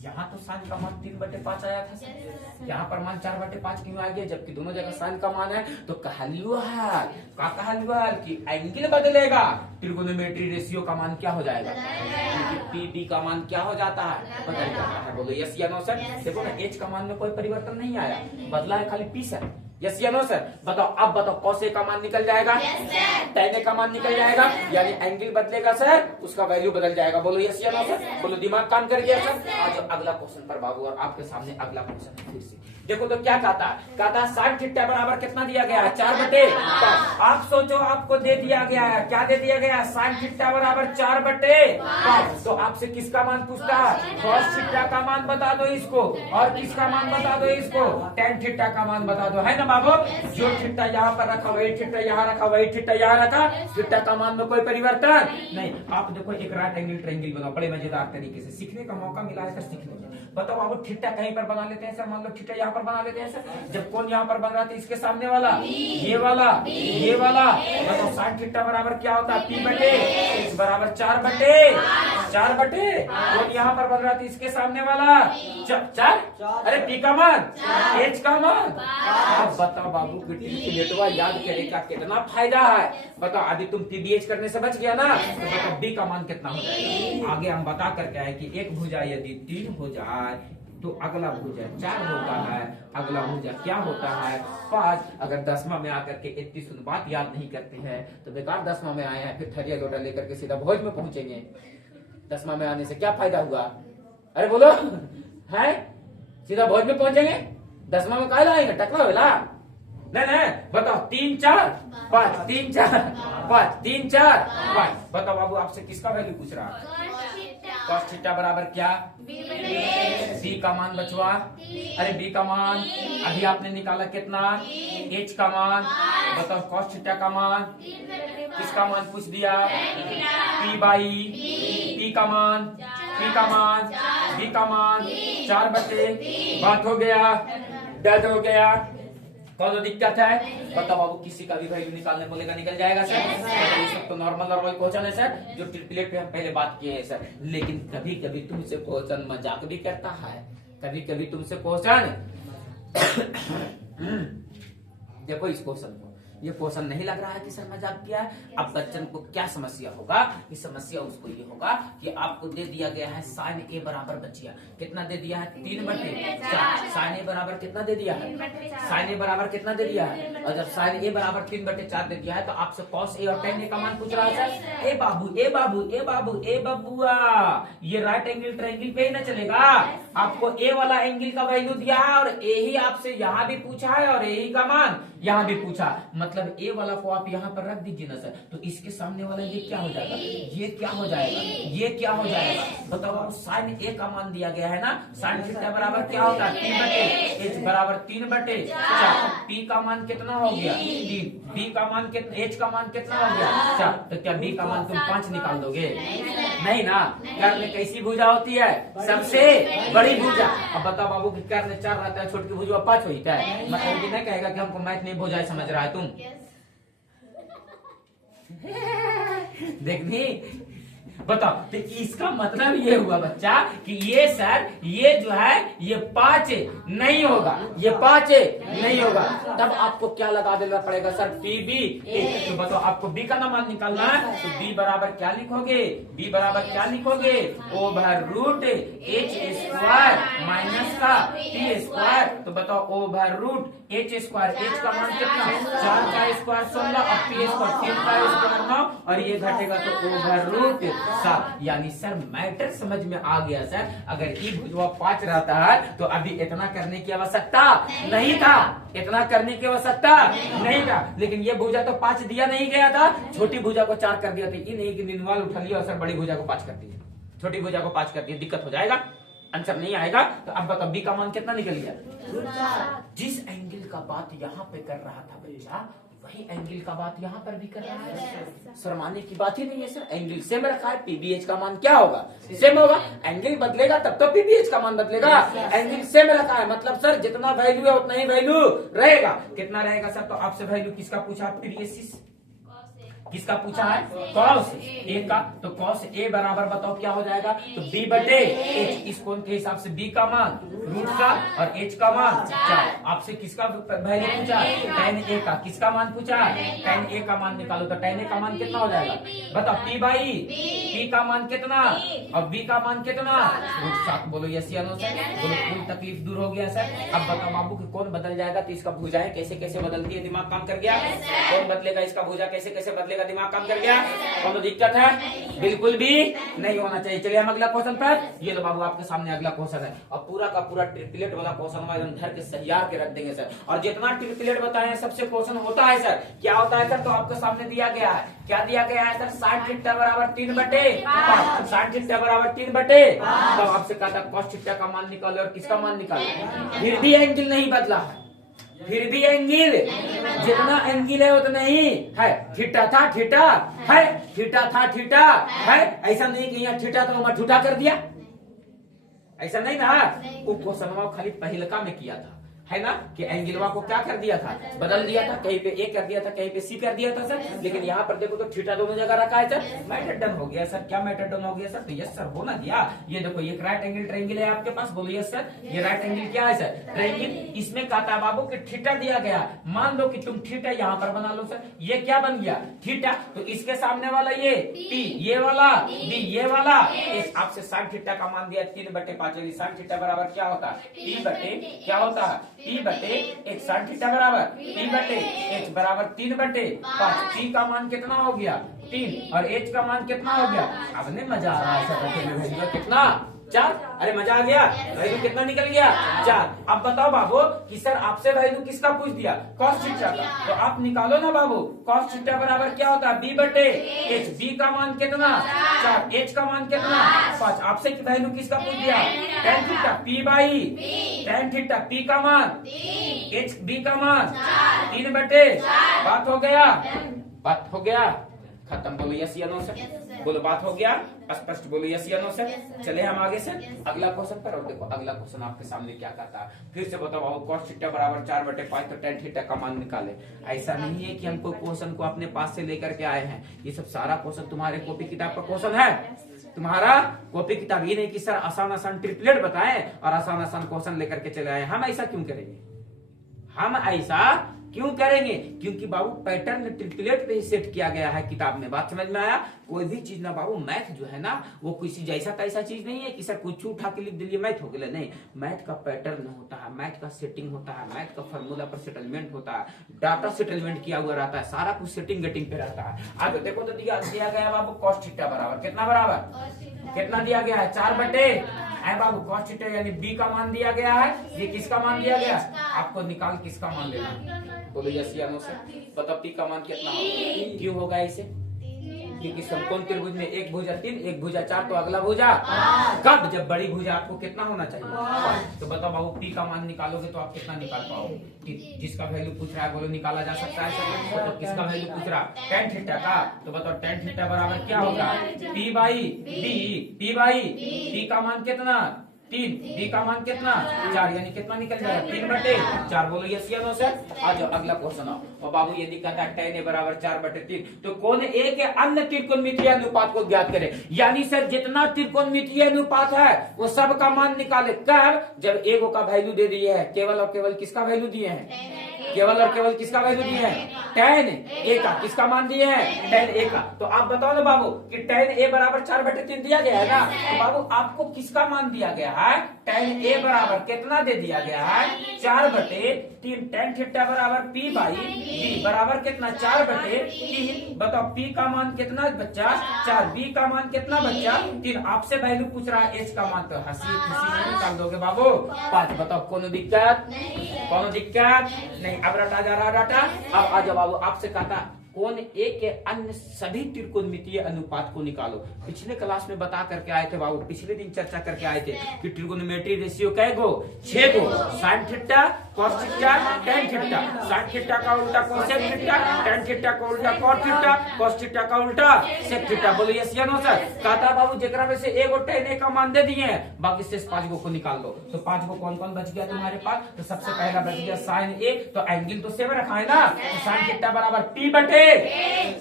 यहाँ तो साइन का मान 3/5 आया था, यहाँ पर मान 4/5 क्यों आ गया? जबकि दोनों जगह साइन का मान है। तो कहलियो है कि एंगल बदलेगा, त्रिकोणोमेट्री रेशियो का मान क्या हो जाएगा? पीबी का मान क्या हो जाता है? बदल जाता है। बोलो यस या नो सर? देखो ना एच का मान में कोई परिवर्तन नहीं आया, बदला है खाली पी सर। यस या नो सर? बताओ अब बताओ, कौसे का मान निकल जाएगा, टेन का मान निकल जाएगा, यानी एंगल बदलेगा सर, उसका वैल्यू बदल जाएगा। बोलो यस या नो सर? बोलो दिमाग काम कर गया सर? आज अगला क्वेश्चन पर बाबू, और आपके सामने अगला क्वेश्चन है फिर से। देखो तो क्या कहता है साइन थीटा बराबर कितना दिया गया है? 4/5। आप सोचो आपको दे दिया गया है, क्या दे दिया गया है? साइन थीटा बराबर 4/5। तो आपसे किसका मान पूछता है? कॉस थीटा का मान बता दो इसको, और किसका मान बता दो इसको? टेन थीटा का मान बता दो, है ना बाबू? जो थीटा यहाँ पर रखा वही थीटा यहाँ रखा, वही थीटा यहाँ रखा, थीटा का मान में कोई परिवर्तन नहीं। आप देखो एक राइट एंगल ट्रायंगल बनाओ, बड़े मजेदार तरीके से सीखने का मौका मिला है सर, सीखने का। बताओ आप थीटा कहीं पर बना लेते हैं सर, मान लो थीटा यहाँ पर बना लेते हैं सर। जब कौन यहाँ पर बन रहा था? इसके सामने वाला, ये वाला, ये वाला। बताओ साइन थीटा बराबर क्या होता है? पी बटे एक्स बराबर 4/4। कौन यहाँ पर बन रहा था? इसके सामने वाला 4। अरे पी का मान, एच का मान। अब बताओ बाबू नेटवा याद करे का कितना फायदा है? बताओ अभी तुम पीबीएच करने से बच गया ना, तो बताओ बी का मान कितना हो जाएगा? आगे हम बता करके आए कि एक भुजा यदि 3 हो जाए, तो अगला भुजा 4 होता है, अगला भुजा क्या होता है 5। अगर 10वां में आकर के इतनी सुन बात याद नहीं करते हैं तो बेकार 10वां में आए हैं, फिर थरिया लोटा लेकर के सीधा भोज में पहुंचेंगे। 10वां में आने से क्या फायदा हुआ? अरे बोलो है, सीधा भोज में पहुंचेंगे। 10वां में कहा आएंगे टकला वेला नहीं बताओ। 3 4 5 3 4 5 3 4 5। बताओ बाबू आपसे किसका वैल्यू पूछ रहा है? कॉस थीटा बराबर क्या? सी का मान बचवा, अरे बी का मान अभी आपने निकाला कितना? एच का मान। बताओ कॉस थीटा का मान, किसका मान पूछ दिया? पी बाई पी का मान, पी का मान, बी का मान 4 बटे। बात हो गया, डर हो गया। कौन दिक्कत है? बताओ बाबू किसी का भी वैल्यू निकालने बोलेगा निकल जाएगा सर। ये सब तो नॉर्मल क्वेश्चन है सर, जो ट्रिपलेट पे हम पहले बात किए हैं सर। लेकिन कभी कभी तुमसे क्वेश्चन मजाक भी करता है, कभी कभी तुमसे क्वेश्चन देखो इस क्वेश्चन को, ये क्वेश्चन नहीं लग रहा है कि सर मजाक किया है। अब बच्चन को क्या समस्या होगा? कि समस्या उसको ये होगा कि आपको दे दिया गया है साइन ए बराबर बचिया कितना दे दिया है? 3 बटे 4। साइन ए बराबर कितना दे दिया है? साइन ए बराबर कितना दे दिया है? और जब साइन ए बराबर 3 बटे 4 दे दिया है तो आपसे कॉस ए और टेन ए का मान पूछ रहा है सर। ए बाबू ए बाबू ए बाबू ए बबुआ, ये राइट एंगल ट्रायंगल पे ही ना चलेगा। आपको ए वाला एंगल का वैल्यू दिया है और ए ही आपसे यहाँ भी पूछा है और ए ही का मान यहाँ भी पूछा, मतलब ए वाला को आप यहाँ पर रख दीजिए ना सर। तो इसके सामने वाला ये क्या हो जाएगा? ये क्या हो जाएगा? ये क्या हो जाएगा? बताओ आपको साइन ए का मान दिया गया है ना। साइन थीटा बराबर क्या होता है? 3 बटे एच बराबर 3 बटे 4। पी का मान कितना हो गया? 3। बी का मान कितना? एच का मान कितना हो गया? 4। तो क्या बी का मान तुम 5 निकाल दोगे? नहीं ना। कर्ण कैसी भुजा होती है? सबसे बड़ी भुजा। अब बताओ बाबू की कर्ण 4 रहता है, छोटी भुजा 5 होता है। मतलब ये नहीं कहेगा कि हमको मैथ नहीं भुजा समझ रहा है तुम। देखनी बताओ, तो इसका मतलब ये हुआ बच्चा कि ये सर ये जो है ये 5 नहीं होगा, ये 5 नहीं होगा। तब आपको क्या लगा देना पड़ेगा सर? P B. तो बताओ आपको बी का मान निकालना है तो बी बराबर क्या लिखोगे? बी बराबर क्या लिखोगे? Over root H square minus का पी स्क्वायर। तो बताओ over root H square, H का मान कितना? 4 का स्क्वायर 16 और पी स्क्वायर 3 का स्क्वायर 9 और ये घटेगा तो ओवर रूट 7। यानी सर मैटर समझ में आ गया सर। अगर ई भुजवा 5 रहता है तो अभी इतना करने की आवश्यकता नहीं था, इतना करने की आवश्यकता नहीं था। लेकिन ये भुजा तो 5 दिया नहीं गया था, छोटी भुजा को 4 कर दिया था। ये नहीं कि निन्वाल उठा लिया और सर बड़ी भुजा को 5 कर दिया, छोटी भुजा को 5 कर दिया, दिक्कत हो जाएगा, आंसर नहीं आएगा। तो अब बताओ बी का मान कितना निकल गया? जिस एंगल का बात यहाँ पे कर रहा था बच्चा वही एंगल का बात यहाँ पर भी कर रहा है। शर्माने की बात ही नहीं है सर, एंगल सेम रखा है। पीबीएच का मान क्या होगा? सेम होगा। एंगल बदलेगा तब तो पीबीएच का मान बदलेगा। एंगल सेम रखा है मतलब सर जितना वैल्यू है उतना ही वैल्यू रहेगा। कितना रहेगा सर? तो आपसे वैल्यू किसका पूछा? प्रीवियस किसका पूछा है? कॉस ए का। तो कॉस ए बराबर बताओ क्या हो जाएगा? तो बी बटे एच। इस कोण के हिसाब से बी का मान रूट का और एच का मान 4। आपसे किसका वैल्यू पूछा? tan ए का। किसका मान पूछा? tan ए का मान निकालो। तो tan ए का मान कितना हो जाएगा? बताओ पी बाई पी का मान कितना और बी का मान कितना? रूट 7। बोलो यस या नो सर? बोलो कोई तकलीफ दूर हो गया सर। अब बताओ बाबू की कौन बदल जाएगा तो इसका भुजाएं कैसे कैसे बदलती है, दिमाग काम कर गया? कौन बदलेगा? इसका भुजा कैसे कैसे बदलेगा, दिमाग काम कर गया? कौन दिक्कत है? बिल्कुल भी नहीं होना चाहिए। चलिए हम अगला क्वेश्चन पर। ये लो बाबू आपके सामने अगला क्वेश्चन है और पूरा का पूरा ट्रिपलेट वाला क्वेश्चन एकदम धर के सहियार के रख देंगे सर। और जितना ट्रिपलेट बताए सबसे क्वेश्चन होता है सर। क्या होता है सर? तो आपके सामने दिया गया है, क्या दिया गया है सर? साइन थीटा बराबर 3 बटे 5। साइन थीटा बराबर 3 बटे। तो आपसे कहा था कॉस थीटा का मान निकालो और किसका मान निकालो। फिर भी एंगल नहीं बदला है, फिर भी एंगल जितना एंगल है उतना ही है। थीटा था थीटा है, थीटा था थीटा है। ऐसा नहीं कि यहाँ थीटा तो मैं ठूठा कर दिया, ऐसा नहीं ना। वो क्वेश्चन खाली पहिलका में किया था, है ना कि एंगलवा को क्या कर दिया था, बदल दिया था, कहीं पे ए कर दिया था, कहीं पे सी कर दिया था सर। लेकिन यहाँ पर देखो तो थीटा दोनों जगह रखा है सर, मैटर डन हो गया सर। क्या मैटर डन हो गया सर? तो यस सर हो ना गया। ये देखो ये राइट एंगल ट्रायंगल है आपके पास, बोलो यस सर। ये राइट एंगल क्या है सर? ट्रायंगल। इसमें कहा था बाबू कि थीटा दिया गया, मान लो कि तुम थीटा यहाँ पर बना लो सर, ये क्या बन गया थीटा, तो इसके सामने वाला ये पी, ये वाला बी, ये वाला इस आपसे साइन थीटा का मान दिया 3/5। साइन थीटा बराबर क्या होता है? पी बटे क्या होता है? पी बटे एक। साइन थीटा बराबर पी बटे एच बराबर 3/5। पी का मान कितना हो गया 3 और एच का मान कितना हो गया? अब नहीं मजा आ रहा है सर, कितना 4। अरे मजा आ गया, वैल्यू कितना निकल गया 4। अब बताओ बाबू कि सर आपसे वैल्यू किसका पूछ दिया? कॉस थीटा का। तो आप निकालो ना बाबू, कॉस थीटा बराबर क्या होता है? बी बटे एच। बी का मान कितना 4, एच का मान कितना 5। आपसे वैल्यू किसका पूछ दिया? Tan theta P by tan theta. P का मान एच, बी का मान 3/। बात हो गया, बात हो गया खत्म। बोलो यस या नो सर, बोलो बात हो गया स्पष्ट, बोलो यस या नो सर। चले हम आगे से अगला क्वेश्चन पर। और देखो अगला क्वेश्चन आपके सामने क्या कहता है, फिर से बताओ। cos थीटा बराबर 4/5, तो tan थीटा का मान निकाले। ऐसा नहीं है कि हमको क्वेश्चन को अपने पास से लेकर के आए हैं, ये सब सारा क्वेश्चन तुम्हारे कॉपी किताब का क्वेश्चन है, तुम्हारा कॉपी किताब। ये नहीं कि सर आसान आसान ट्रिपलेट बताएं और आसान आसान क्वेश्चन लेकर के चले आए। हम ऐसा क्यों करेंगे? हम ऐसा क्यों करेंगे? क्योंकि बाबू पैटर्न ट्रिपलेट पे ही सेट किया गया है किताब में। बात समझ में आया? कोई भी चीज ना बाबू, मैथ जो है ना वो किसी जैसा तैसा चीज नहीं है कि सर कुछ उठा के लिख दिलिए मैथ हो गया। नहीं, मैथ का पैटर्न होता है, मैथ का सेटिंग होता है, मैथ का फॉर्मूला पर सेटलमेंट होता है, डाटा सेटलमेंट किया हुआ रहता है, सारा कुछ सेटिंग गेटिंग पे रहता है। आगे देखो तो दिया गया बाबू cos थीटा बराबर कितना बराबर कितना दिया गया है 4/। है बाबू cos थीटा यानी बी का मान दिया गया है, ये किसका मान दिया गया? आपको निकाल किसका मान लेना, बोलो यस या नो सर। बताओ पी का मान कितना होगा? क्यों होगा इसे? क्योंकि समकोण त्रिभुज में एक भुजा 3 एक भुजा 4, तो अगला भुजा कब? जब बड़ी भुजा आपको कितना होना चाहिए? तो बताओ बाबू पी का मान निकालोगे तो आप कितना निकाल पाओगे? जिसका वैल्यू पूछ रहा है बोलो निकाला जा सकता है। तो किसका वैल्यू पूछ रहा है? tan थीटा का। तो बताओ tan थीटा बराबर क्या होगा? P by B. P by P का मान कितना 3, बी का मान कितना 4, यानी कितना निकल जाएगा 3/4। बोलो यस या नो सर। आ जाओ अगला क्वेश्चन आओ। और बाबू ये दिखा था tan a बराबर 4/3, तो कोण ए के अन्य त्रिकोणमितीय अनुपात को ज्ञात करें। यानी सर जितना त्रिकोणमितीय अनुपात है वो सब का मान निकाले। कब? जब ए का वैल्यू दे दिए है, केवल और केवल किसका वैल्यू दिए हैं? केवल और केवल किसका वैल्यू दिए हैं? tan a का। किसका मान दिए हैं? tan a का। तो आप बताओ ना बाबू कि tan a बराबर 4/3 दिया गया है ना, तो बाबू आपको किसका मान दिया गया है? tan a बराबर कितना दे दिया गया है? 4/3। tan थीटा बराबर p बाई b बराबर कितना 4/3। बताओ p का मान कितना बच्चा 4, b का मान कितना बच्चा 3। आपसे वैल्यू पूछ रहा है h का मान, तो हंसी खुशी में निकाल दोगे बाबू 5। बताओ कोनो दिक्कत? कोनो दिक्कत नहीं। अब रटा जा रहा डाटा। अब आ जाओ बाबू, आपसे कहता कोण ए के अन्य सभी त्रिकोणमितीय अनुपात को निकालो। पिछले क्लास में बता करके आए थे बाबू, पिछले दिन चर्चा करके आए थे कि ट्रिगोनोमेट्री रेशियो कै गो 6 गो। Sine theta cos theta tan theta. Sine theta का उल्टा कोसेक थीटा, tan थीटा का उल्टा cot थीटा, cos थीटा का उल्टा sec थीटा। बोलो यस या नो सर। कहता बाबू जेकरा में से एगो tan a का मान दे दिए हैं, बाकी शेष 5 गो को निकाल लो। तो 5 गो कौन कौन बच गया तुम्हारे पास? तो सबसे पहला बच गया साइन a, तो एंगल तो सेम रखा है ना, तो साइन थीटा बराबर p/।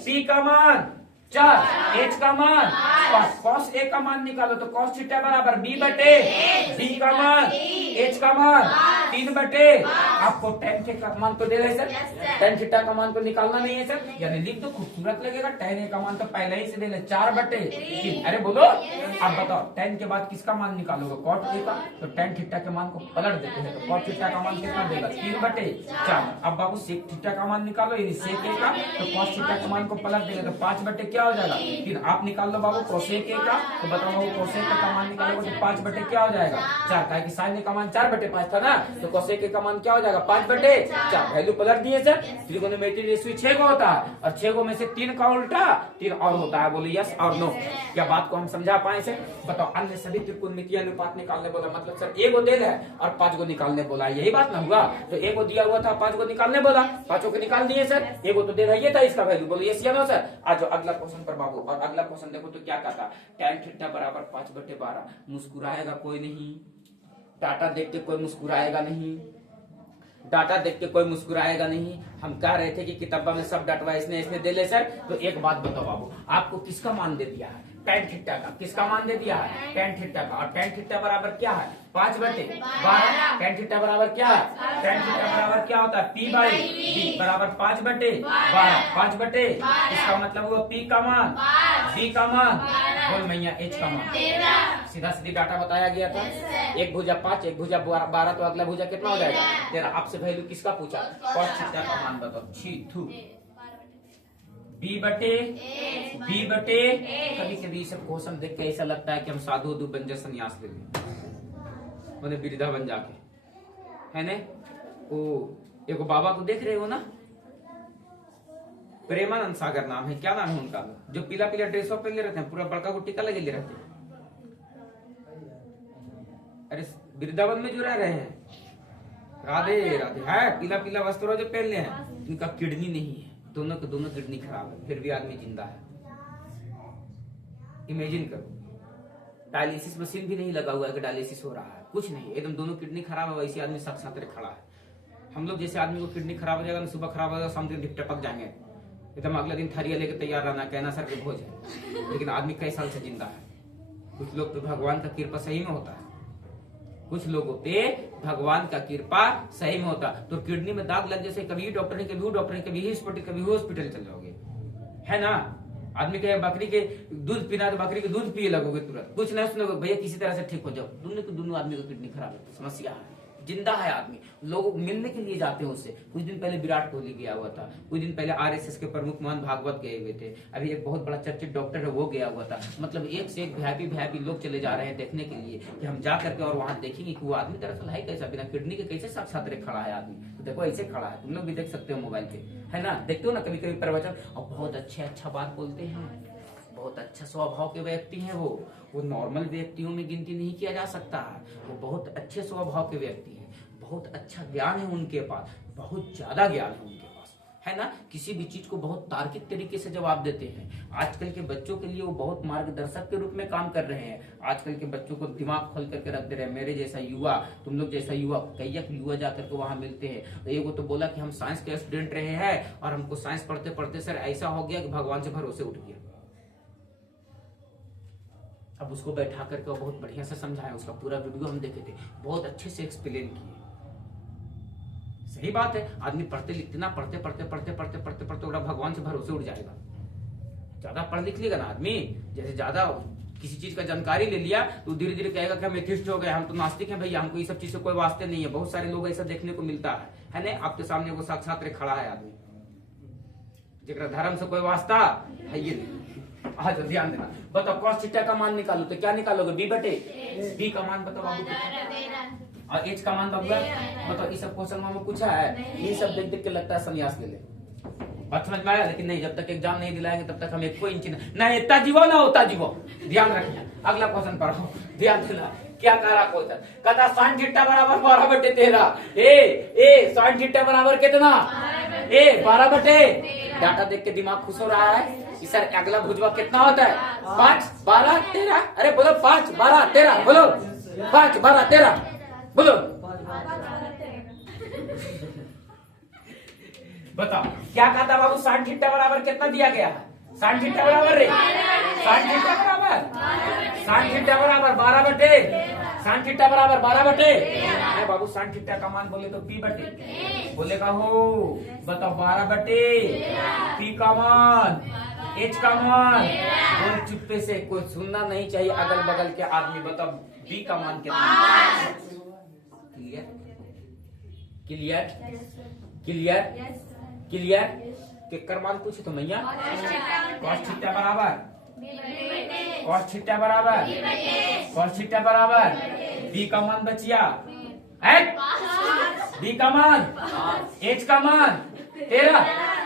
p का मान 4, h का मान 5, cos a का मान निकालो तो cos थीटा बराबर b/। b का मान h का मान 3/। आपको tan थीटा का मान तो दे रहे सर, tan थीटा का मान तो निकालना नहीं है सर, यानी लिख तो खूबसूरत लगेगा। tan a का मान तो पहले ही से दे रहे 4/3। अरे बोलो अब बताओ tan के बाद किसका मान निकालोगे? cot a का। तो tan थीटा के मान को पलट देते हैं, तो cot थीटा का मान कितना देगा 3/4। अब बाबू sec थीटा का मान निकालो, यानी sec a का। तो cos थीटा के मान को पलट देंगे तो 5/। क्या हो जाएगा? फिर आप निकाल लो बाबू कोसेक a का। तो बताओ बाबू कोसेक का मान निकालोगे तो 5/। क्या हो जाएगा 4, का साइन का मान 4/5 था ना, तो कोसेक a का मान क्या हो जाएगा 5/4। वैल्यू पलट दिए सर। त्रिकोणमितीय रेशियो 6 गो होता है और 6 गो में से 3 का उल्टा 3 और होता है। बोलो यस और नो। क्या बात को हम समझा पाए सर? बताओ अन्य सभी त्रिकोणमितीय अनुपात निकालने बोला, मतलब सर एगो दे है और 5 गो निकालने बोला, यही बात ना हुआ? तो एगो दिया हुआ था 5 गो निकालने बोला, 5 को निकाल दिए सर। एगो तो दे रहा ये था इसका वैल्यू। बोलो यस या नो सर। आज अगला क्वेश्चन पर बाबू, और अगला क्वेश्चन देखो तो क्या कहता tan थीटा बराबर 5/12। मुस्कुराएगा कोई नहीं, डाटा देख के कोई मुस्कुराएगा नहीं, डाटा देख के कोई मुस्कुराएगा नहीं। हम कह रहे थे कि किताबा में सब डाटा इसने दे ले सर। तो एक बात बताओ बाबू, आपको किसका मान दे दिया है? tan थीटा का। किसका मान दे दिया है? tan थीटा का। और tan थीटा बराबर क्या है? 5/12। tan थीटा बराबर क्या है? tan थीटा बराबर क्या होता है? p/b बराबर 5/12। 5/, इसका मतलब वो p का मान, b का मान, बोल मैया h का मान। सीधा सीधी डाटा बताया गया था। एक भुजा 5, एक भुजा 12, तो अगला भुजा कितना हो जाएगा? 13। आपसे वैल्यू किसका पूछा? cos थीटा का मान बताओ। छी थू। b/, कभी कभी सब क्वेश्चन देख के ऐसा लगता है कि हम साधु बन जाए, संन्यास ले लें, उन्हें वृद्धा बन जाके, है ने? ओ एक बाबा को देख रहे हो ना, प्रेमानंद सागर नाम है, क्या नाम है उनका? जो पीला पीला ड्रेस पहन ले रहते हैं, पूरा बड़का को टीका लगे ले रहते हैं। अरे वृंदावन में जो रह रहे हैं, राधे राधे, है पीला पीला वस्त्र जो पहन ले हैं, इनका किडनी नहीं है, दोनों के दोनों किडनी खराब है, फिर भी आदमी जिंदा है। इमेजिन करो, डायलिसिस मशीन भी नहीं लगा हुआ है कि डायलिसिस हो रहा है, कुछ नहीं, एकदम दोनों किडनी खराब है, वैसे आदमी साथ खड़ा है। हम लोग जैसे आदमी को किडनी खराब हो जाएगा, सुबह खराब हो जाएगा, शाम दिन टपक जाएंगे, एकदम अगले दिन थरिया लेके तैयार रहना, कहना सर के भोज है। लेकिन आदमी कई साल से जिंदा है। कुछ लोग पे भगवान का कृपा सही में होता है, कुछ लोगों पे भगवान का कृपा सही में होता। तो किडनी में दाग लग जैसे कभी डॉक्टर नहीं, कभी डॉक्टर नहीं, कभी हॉस्पिटल चल जाओगे, है ना? आदमी कहे बकरी के दूध पीना, तो बकरी के दूध पिए लगोगे तुरंत, कुछ नहीं सुनोगे, भैया किसी तरह से ठीक हो जाओ। दोनों आदमी का किडनी खराब है, समस्या है, जिंदा है आदमी। लोग मिलने के लिए जाते हैं उससे। कुछ दिन पहले विराट कोहली गया हुआ था, कुछ दिन पहले आरएसएस के प्रमुख मोहन भागवत गए हुए थे, अभी एक बहुत बड़ा चर्चित डॉक्टर है वो गया हुआ था। मतलब एक से एक वीआईपी लोग चले जा रहे हैं देखने के लिए कि हम जा करके और वहां देखेंगे कि वो आदमी दरअसल है कैसा, बिना किडनी के कैसे साक्षात खड़ा है आदमी। तो देखो ऐसे खड़ा है, तुम लोग भी देख सकते हो मोबाइल पे, है ना? देखते हो ना कभी कभी प्रवचन, और बहुत अच्छा बात बोलते हैं, बहुत अच्छा स्वभाव के व्यक्ति हैं वो नॉर्मल व्यक्तियों में गिनती नहीं किया जा सकता है। वो बहुत अच्छे स्वभाव के व्यक्ति हैं, बहुत अच्छा ज्ञान है उनके पास, बहुत ज्यादा ज्ञान है उनके पास, है ना? किसी भी चीज को बहुत तार्किक तरीके से जवाब देते हैं। आजकल के बच्चों के लिए वो बहुत मार्गदर्शक के रूप में काम कर रहे हैं। आजकल के बच्चों को दिमाग खोल करके रख दे रहे हैं। मेरे जैसा युवा, तुम लोग जैसा युवा, कई युवा जाकर के वहां मिलते हैं। तो एगो तो बोला कि हम साइंस के स्टूडेंट रहे हैं और हमको साइंस पढ़ते पढ़ते सर ऐसा हो गया कि भगवान से भरोसे उठ गया। अब उसको बैठा करके बहुत बढ़िया से समझाया, उसका पूरा वीडियो हम देखे थे, बहुत अच्छे से एक्सप्लेन किए। सही बात है, आदमी पढ़ते लिखते ना, पढ़ते ओरा भगवान से भरोसे उठ जाएगा। ज्यादा पढ़ लिख लेगा ना आदमी, जैसे ज्यादा किसी चीज का जानकारी ले लिया तो धीरे धीरे कहेगा कि हम एथिस्ट हो गए, हम तो नास्तिक हैं भैया, हमको ये सब चीज से कोई वास्ते नहीं है। बहुत सारे लोग ऐसा देखने को मिलता है ना? आपके सामने वो साक्षात खड़ा है आदमी, जेकरा धर्म से कोई वास्ता है ये नहीं। आज ध्यान देना, बताओ cos थीटा का मान निकालो तो क्या निकालोगे? b/b का मान बताओ बाबू, और h का मान बताओ। ये सब क्वेश्चन में पूछा है, ये सब देख देख के लगता है संन्यास ले ले। बात समझ में आया? लेकिन नहीं, जब तक एग्जाम नहीं दिलाएंगे तब तक हम एक कोई इंच ना इतना जीवो ना होता जीवो। ध्यान रखना, अगला क्वेश्चन पढ़ो, ध्यान देना क्या कह रहा क्वेश्चन। कहता sin थीटा बराबर 12/13। ए sin थीटा बराबर कितना? 12/, डाटा देख के दिमाग खुश हो रहा है कि सर अगला भुजवा कितना होता है? 5, 12, 13। अरे बोलो 5, 12, 13, बोलो 5, 12, 13, बोलो। बताओ क्या कहा था बाबू? sin थीटा बराबर कितना दिया गया है? sin थीटा बराबर रे, sin थीटा बराबर 12/, sin थीटा बराबर 12/। अरे बाबू sin थीटा का मान बोले तो p/, बोलेगा हो, बताओ 12/, p का मान, h का मान, बोल चुप्पे से, कोई सुनना नहीं चाहिए अगल बगल के आदमी। बताओ b का मान कितना? क्लियर? केकर मान पूछे तो मैया? cos थीटा बराबर b का मान बचिया है, b का मान, h का मान 13,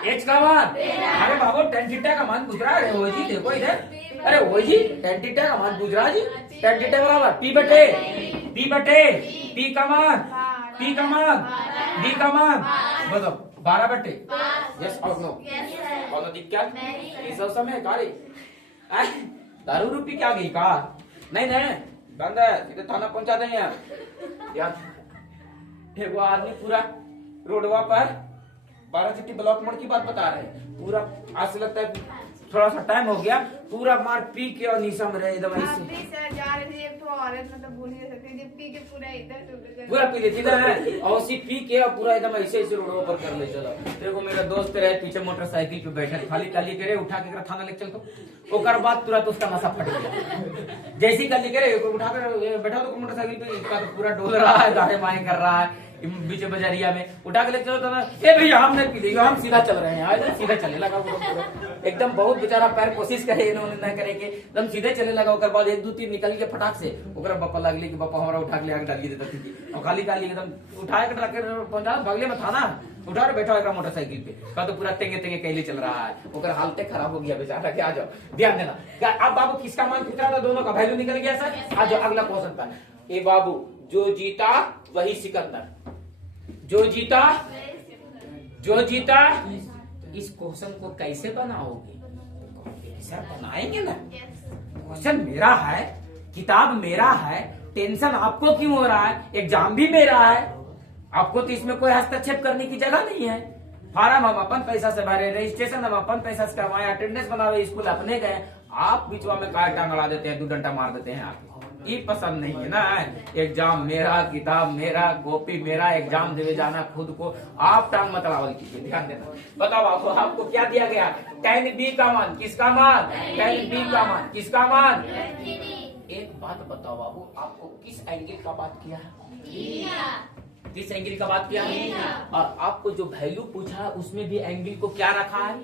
h का मान। अरे बाबू tan थीटा का मान पूछ रहा है वो जी, देखो इधर, अरे वो जी tan थीटा का मान पूछ रहा है जी। tan थीटा बराबर p/, p का मान, b का मान, बताओ 12/, यस और नो? कौन दिक्कत? इस समय कारी दारू रूपी क्या गई का? नहीं बंद है, सीधे थाना पहुंचा देंगे यार। वो आदमी पूरा रोडवा पर 12 चिट्ठी ब्लॉक मोड़ की बात बता रहे हैं। पूरा आज से लगता है थोड़ा सा टाइम हो गया, पूरा मार पी के और निशा में रहे एकदम ऐसे पूरा पी लेती है और उसी पी के और पूरा एकदम ऐसे ऐसे रोड पर कर ले चलो। देखो मेरा दोस्त रहे पीछे मोटरसाइकिल पे बैठे खाली काली करे उठा के थाना लेके चल तो ओकर बाद तुरंत उसका नशा फट गया। जैसी काली करे उठा कर बैठा तो मोटरसाइकिल पे इसका तो पूरा डोल रहा है, गाड़े माए कर रहा है बीच बाजारिया में, उठा के ले चलो तो ना ए भैया हम नहीं पी लेंगे, हम सीधा चल रहे हैं। आज सीधा चलने लगा वो एकदम, बहुत बेचारा पैर कोशिश करे इन्होंने न करे के एकदम सीधे चलने लगा। ओकर बाद 1 2 3 निकल के फटाक से ओकरा बापा लगले कि बापा हमारा उठा के ले आके डाल देता थी और खाली काली एकदम उठाए के ट्रक पहुंचा बगले में थाना उठा और बैठा एकरा मोटरसाइकिल पे का तो पूरा तेंगे तेंगे कैले चल रहा है। ओकर हालते खराब हो गया बेचारा के। आ जाओ ध्यान देना क्या अब बाबू किसका मान कितना था, दोनों का वैल्यू निकल गया सर। आ जाओ अगला क्वेश्चन पर। ए बाबू जो जीता वही सिकंदर, जो जीता जो जीता। इस क्वेश्चन को कैसे बनाओगे? सर बनाएंगे ना, क्वेश्चन मेरा है, किताब मेरा है, टेंशन आपको क्यों हो रहा है? एग्जाम भी मेरा है, आपको तो इसमें कोई हस्तक्षेप करने की जगह नहीं है। फार्म हम अपन पैसा से भरे, रजिस्ट्रेशन हम अपन पैसा से करवाए, अटेंडेंस बनावे, स्कूल अपने गए, आप बीचवा में काय टांग अड़ा देते हैं, 2 डंडा मार देते हैं। आप ये पसंद नहीं है ना। एग्जाम मेरा, किताब मेरा, कॉपी मेरा, एग्जाम देवे जाना खुद को, आप टांग मत अड़ावल कीजिए। ध्यान देना। बताओ आपको आपको क्या दिया गया? tan b का मान किसका मान? tan b का मान किसका मान? एक बात बताओ बाबू, आपको किस एंगल का बात किया है? किस एंगल का बात किया है? और आपको जो वैल्यू पूछा उसमें भी एंगल को क्या रखा है?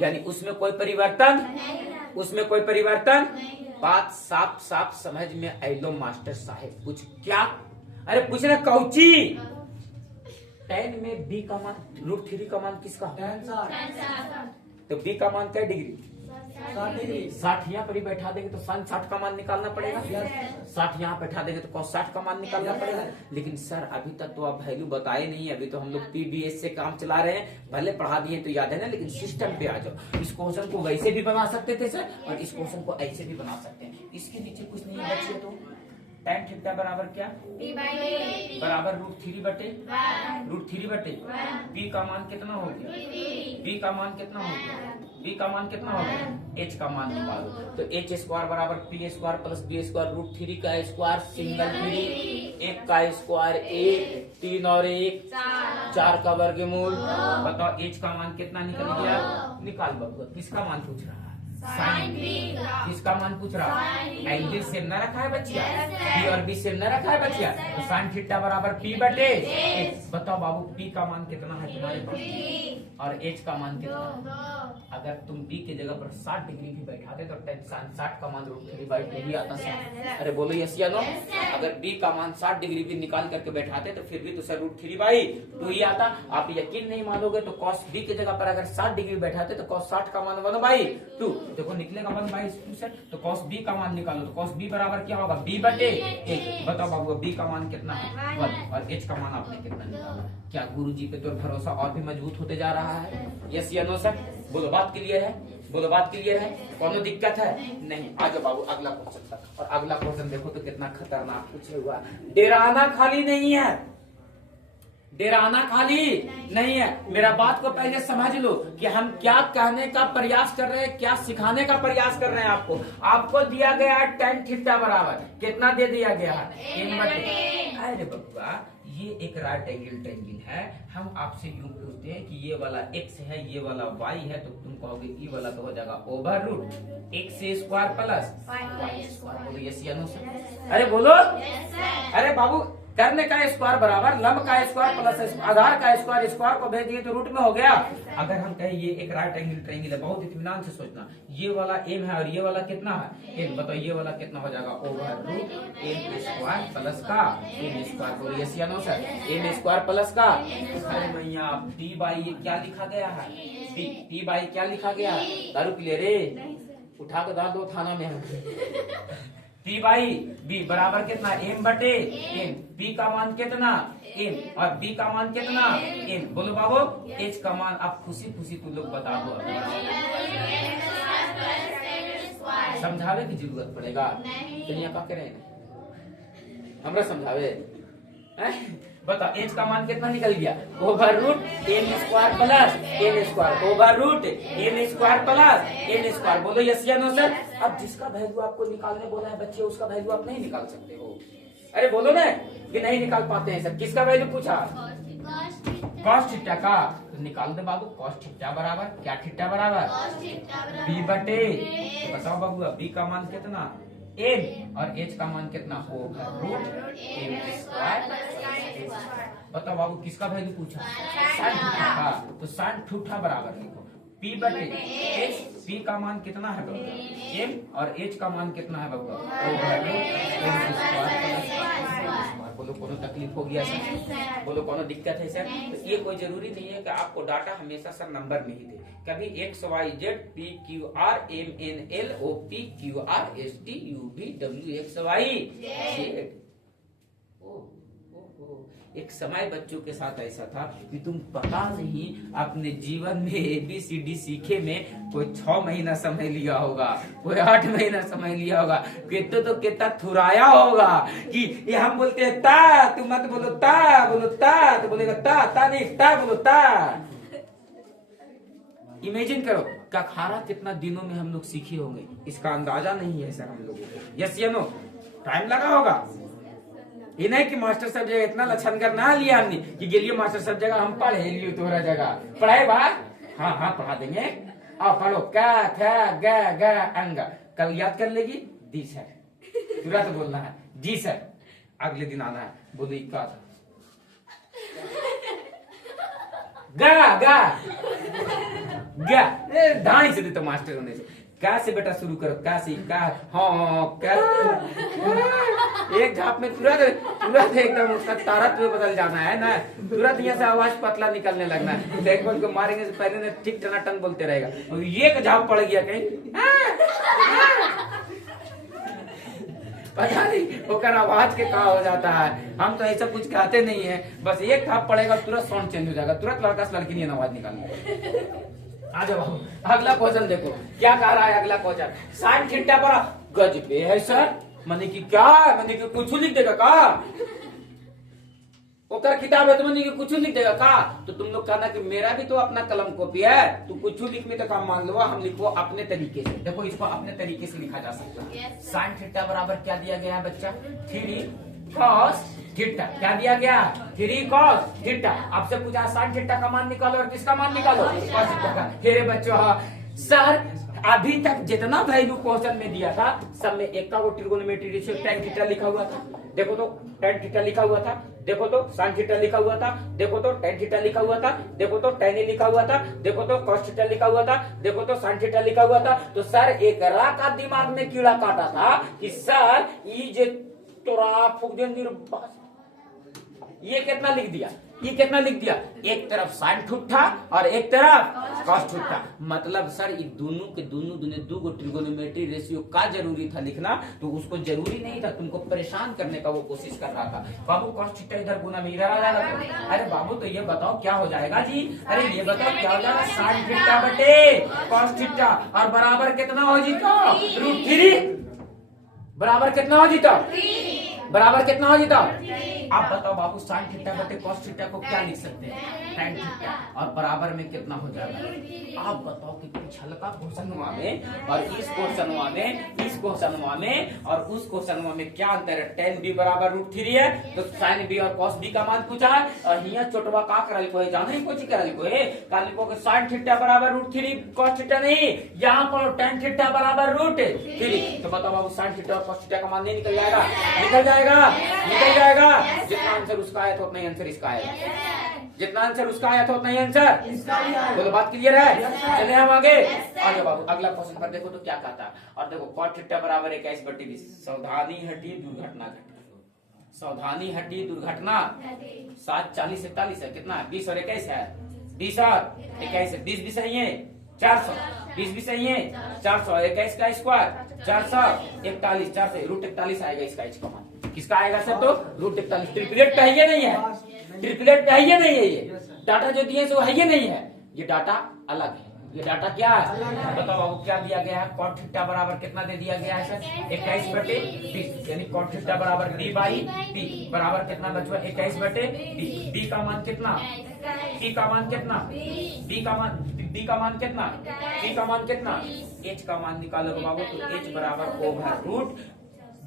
यानी उसमें कोई परिवर्तन, उसमें कोई परिवर्तन। बात साफ साफ समझ में आइलो मास्टर साहेब। कुछ क्या? अरे पूछ रहे कौची? tan में b का मान √3 का मान किसका? तो b का मान क्या डिग्री? 60 डिग्री। 60 यहाँ पर ही बैठा देंगे तो sin 60 का मान निकालना पड़ेगा। 60 यहाँ बैठा देंगे तो cos 60 का मान निकालना पड़ेगा। लेकिन सर अभी तक तो आप वैल्यू बताए नहीं है, अभी तो हम लोग पीबीएस से काम चला रहे हैं। भले पढ़ा दिए तो याद है ना, लेकिन सिस्टम पे आ जाओ। इस क्वेश्चन को वैसे भी बना सकते थे सर, और इस क्वेश्चन को ऐसे भी बना सकते हैं। इसके नीचे कुछ नहीं बचे तो tan थीटा बराबर क्या? बराबर √3 बटे b का मान कितना हो गया? b का मान कितना हो गया? b का मान कितना हो गया? h का मान निकालो तो h स्क्वायर बराबर p square plus b square √3 का स्क्वायर सिंगल 3, 1 का स्क्वायर 1, 3 और 1 4 का वर्गमूल। बताओ h का मान कितना निकल गया? निकाल बबुआ। किसका मान पूछ रहा है? साइन। किसका मान पूछ रहा है? एंगल सेम न रखा है बच्चिया, p और b सेम न रखा है बच्चिया, तो साइन थीटा बराबर p बटे h। बताओ बाबू p का मान कितना है तुम्हारे पास और h का मान कितना? अगर तुम b की जगह पर 60 डिग्री भी बैठाते तो साइन 60 का मान √3 भी आता सर। अरे बोलो यस या नो? अगर b का मान 60 डिग्री भी निकाल करके बैठाते तो फिर भी तो सर √3/2 ही आता। आप यकीन नहीं मानोगे तो cos b की जगह पर अगर 60 डिग्री बैठाते तो cos 60 का मान 1/2। देखो निकलेगा 1/2 से, तो cos b का मान निकालो तो cos b बराबर क्या होगा? b बटे 1। बताओ बाबू b का मान कितना है? 1 और h का मान आपने कितना निकाला? क्या गुरुजी पे तो भरोसा और भी मजबूत होते जा रहा है? यस या नो सर? बोलो बात क्लियर है? बोलो बात क्लियर है? कोनो दिक्कत है? नहीं। आ जाओ बाबू अगला क्वेश्चन तक। और अगला क्वेश्चन देखो तो कितना खतरनाक पूछे हुआ। डेराना खाली नहीं है, डेराना खाली नहीं है। मेरा बात को पहले समझ लो कि हम क्या कहने का प्रयास कर रहे हैं, क्या सिखाने का प्रयास कर रहे हैं। आपको दिया गया है tan थीटा बराबर कितना दे दिया गया है? अरे बब्बा ये एक राइट एंगल ट्रायंगल है। हम आपसे यूं पूछते हैं कि ये वाला x है, ये वाला y है, तो तुम कहोगे ई वाला तो हो जाएगा √x² प्लस y²। बोलो यस या नो सर? अरे बोलो। अरे बाबू करने का स्क्वायर बराबर लंब का स्क्वायर प्लस आधार का स्क्वायर, स्क्वायर को भेज दिए तो रूट में हो गया। अगर हम कहें ये एक राइट एंगल ट्रायंगल है, बहुत इत्मीनान से सोचना, ये वाला m है और ये वाला कितना है? n। बताओ ये वाला कितना हो जाएगा? √m² प्लस का m²। बोलो यस या नो सर? m² प्लस का। अरे भैया p/, ये क्या लिखा गया है? p/, क्या लिखा गया है? दारू पी ले रे, उठा के डाल दो थाना में। p/b बराबर कितना? m बटे n। b का मान कितना? m और b का मान कितना? n। बोलो बाबू h का मान आप खुशी खुशी तुम लोग बता दो। समझावे की जरूरत पड़ेगा? दुनिया का करें हमरा समझावे? बताओ एच का मान कितना निकल गया, over root N square plus N square, over root N square plus N square. बोलो यस या नो सर। अब जिसका वैल्यू आपको निकालने बोला है बच्चे, उसका वैल्यू आप नहीं निकाल सकते हो। अरे बोलो ना कि नहीं निकाल पाते हैं सर। किसका वैल्यू पूछा, कॉस थीटा का। तो निकाल दे बाबू, कॉस थीटा बराबर क्या, थीटा बराबर बी बटे, बताओ बाबू बी का मान कितना एन और एच का मान कितना, ओवर रूट एन स्क्वायर। बताओ बाबू किसका वैल्यू पूछा, साइन थीटा का। तो साइन थीटा बराबर लिखो पी बटे एच, पी का मान कितना है बाबू एम और एच का मान कितना है बाबू ओवर रूट एन स्क्वायर। बोलो कोनो तकलीफ हो गया सर, बोलो कोनो दिक्कत है सर। तो ये कोई जरूरी नहीं है कि आपको डाटा हमेशा सर नंबर में ही दे, कभी X Y Z P Q R M N L O P Q R S T U V W X Y Z. एक समय बच्चों के साथ ऐसा था कि तुम पता नहीं अपने जीवन में ABCD सीखे में कोई 6 महीना समय लिया होगा, कोई 8 महीना समय लिया होगा, तो कितना थुराया होगा कि ये हम बोलते हैं ता, तुम मत बोलो ता, बोलो ता, तो बोलेगा ता नहीं ता बोलो ता। इमेजिन करो क्या खारा कितना दिनों में हम लोग सीखे होंगे, इसका अंदाजा नहीं है सर हम लोगों को। यस या नो, टाइम लगा होगा। ये नहीं कि मास्टर साहब जगह इतना लक्षण करना लिया हमने कि गेलियो मास्टर साहब जगह हम पढ़े लियो तोहरा जगह पढ़ाए बा। हाँ पढ़ा देंगे, आओ पढ़ो का था गा गा अंग, कल याद कर लेगी दी सर, तुरंत बोलना है जी सर, अगले दिन आना है बोलो का था गा गा गा, ढाई से देते मास्टर होने से। क्या से बेटा शुरू करो, क्या से का, हाँ क्या एक झाप में तुरंत एकदम उसका तारा तुम्हें बदल जाना है ना, तुरंत यहाँ से आवाज पतला निकलने लगना है। देखो को मारेंगे से पहले ने ठीक टनाटन बोलते रहेगा, और ये झाप पड़ गया कहीं पता नहीं होकर आवाज के कहा हो जाता है। हम तो ऐसा कुछ कहते नहीं है, बस एक झाप पड़ेगा तुरंत साउंड चेंज हो जाएगा, तुरंत लड़का से लड़की नहीं आवाज निकालनी। आ जाओ अगला क्वेश्चन देखो क्या कह रहा है अगला क्वेश्चन, साइन थीटा पर गजबे है सर, माने कि क्या, माने कि कुछ लिख देगा का, ओकर किताब है तो माने कि कुछ लिख देगा का। तो तुम लोग कहना कि मेरा भी तो अपना कलम कॉपी है, तू कुछ लिखने तक हम मान लो, हम लिखो अपने तरीके से। देखो इसको अपने तरीके से लिखा जा सकता है। साइन थीटा बराबर क्या दिया गया है बच्चा, 3 cos थीटा, क्या दिया गया 3 cos थीटा। आपसे पूछा साइन थीटा का मान निकालो और किसका मान निकालो, cos थीटा का। हे बच्चों सर अभी तक जितना वैल्यू क्वेश्चन में दिया था सब में एक का वो ट्रिगोनोमेट्री रेशियो tan थीटा लिखा हुआ था, देखो तो tan थीटा लिखा हुआ था, देखो तो sin थीटा लिखा हुआ था, देखो तो tan थीटा लिखा हुआ था, देखो तो tan a लिखा हुआ था, देखो तो cos थीटा लिखा हुआ था, देखो तो sin थीटा लिखा हुआ था। तो सर एक रा का दिमाग में कीड़ा काटा था कि सर ये तोरा ये कितना लिख दिया, ये कितना लिख दिया, एक तरफ साइन थीटा और एक तरफ कॉस थीटा। मतलब सर ये दोनों के दोनों दो ट्रिगोनोमेट्री रेशियो का जरूरी था लिखना, तो उसको जरूरी नहीं था, तुमको परेशान करने का वो कोशिश कर रहा था। बाबू कॉस थीटा इधर गुना में इधर आ रहा था। अरे बाबू तो ये बताओ क्या हो जाएगा जी, अरे ये बताओ क्या हो जाएगा, साइन थीटा बटे कॉस थीटा और बराबर कितना हो जीता, √3 बराबर कितना हो जीता, बराबर कितना हो जीता। आप बताओ बाबू साइन थीटा बटे कॉस थीटा को क्या लिख सकते हैं, tan थीटा, और बराबर में कितना हो जाएगा। आप बताओ कि पिछला का क्वेश्चनवा में और इस क्वेश्चनवा में, इस क्वेश्चनवा में और उस क्वेश्चनवा में क्या अंतर है। tan b बराबर √3 है तो sin b और cos b का मान पूछा है, और यहाँ छोटवा का करा लिखो है, जाने को करा लिखो है, का लिखो कि sin थीटा बराबर √3 cos थीटा नहीं, यहाँ पर tan थीटा बराबर √3। तो बताओ बाबू sin थीटा और cos थीटा का मान नहीं निकल जाएगा, निकल जाएगा, निकल जाएगा। जितना आंसर उसका आया था उतना ही आंसर इसका आया, जितना आंसर उसका आया था उतना ही आंसर। बोलो बात क्लियर है, चले हम आगे। आगे बाबू अगला क्वेश्चन पर देखो तो क्या कहता है, और देखो cos थीटा बराबर 21/20, सावधानी हटी दुर्घटना घटी, सावधानी हटी दुर्घटना 7 40 41 है, कितना 20 और 21 है, 20 और 21 है, 20 भी सही है 400, 20 भी सही है 400, 21 का स्क्वायर 441, 4 से √41 आएगा इसका, इसका मान किसका आएगा सर, तो √41। ट्रिपलेट का है ये नहीं है, ट्रिपलेट का है ये नहीं है, ये डाटा जो दिए सो है ये नहीं है, ये डाटा अलग है, ये डाटा क्या है बताओ बाबू, क्या दिया गया है? कॉट थीटा बराबर कितना दे दिया गया है सर? 21/20, यानी कॉट थीटा बराबर d बाई t बराबर कितना बचवा? 21/20। b का मान कितना? t का मान कितना? b का मान b का मान कितना? t का मान कितना? h का मान निकालोगे बाबू तो h बराबर over root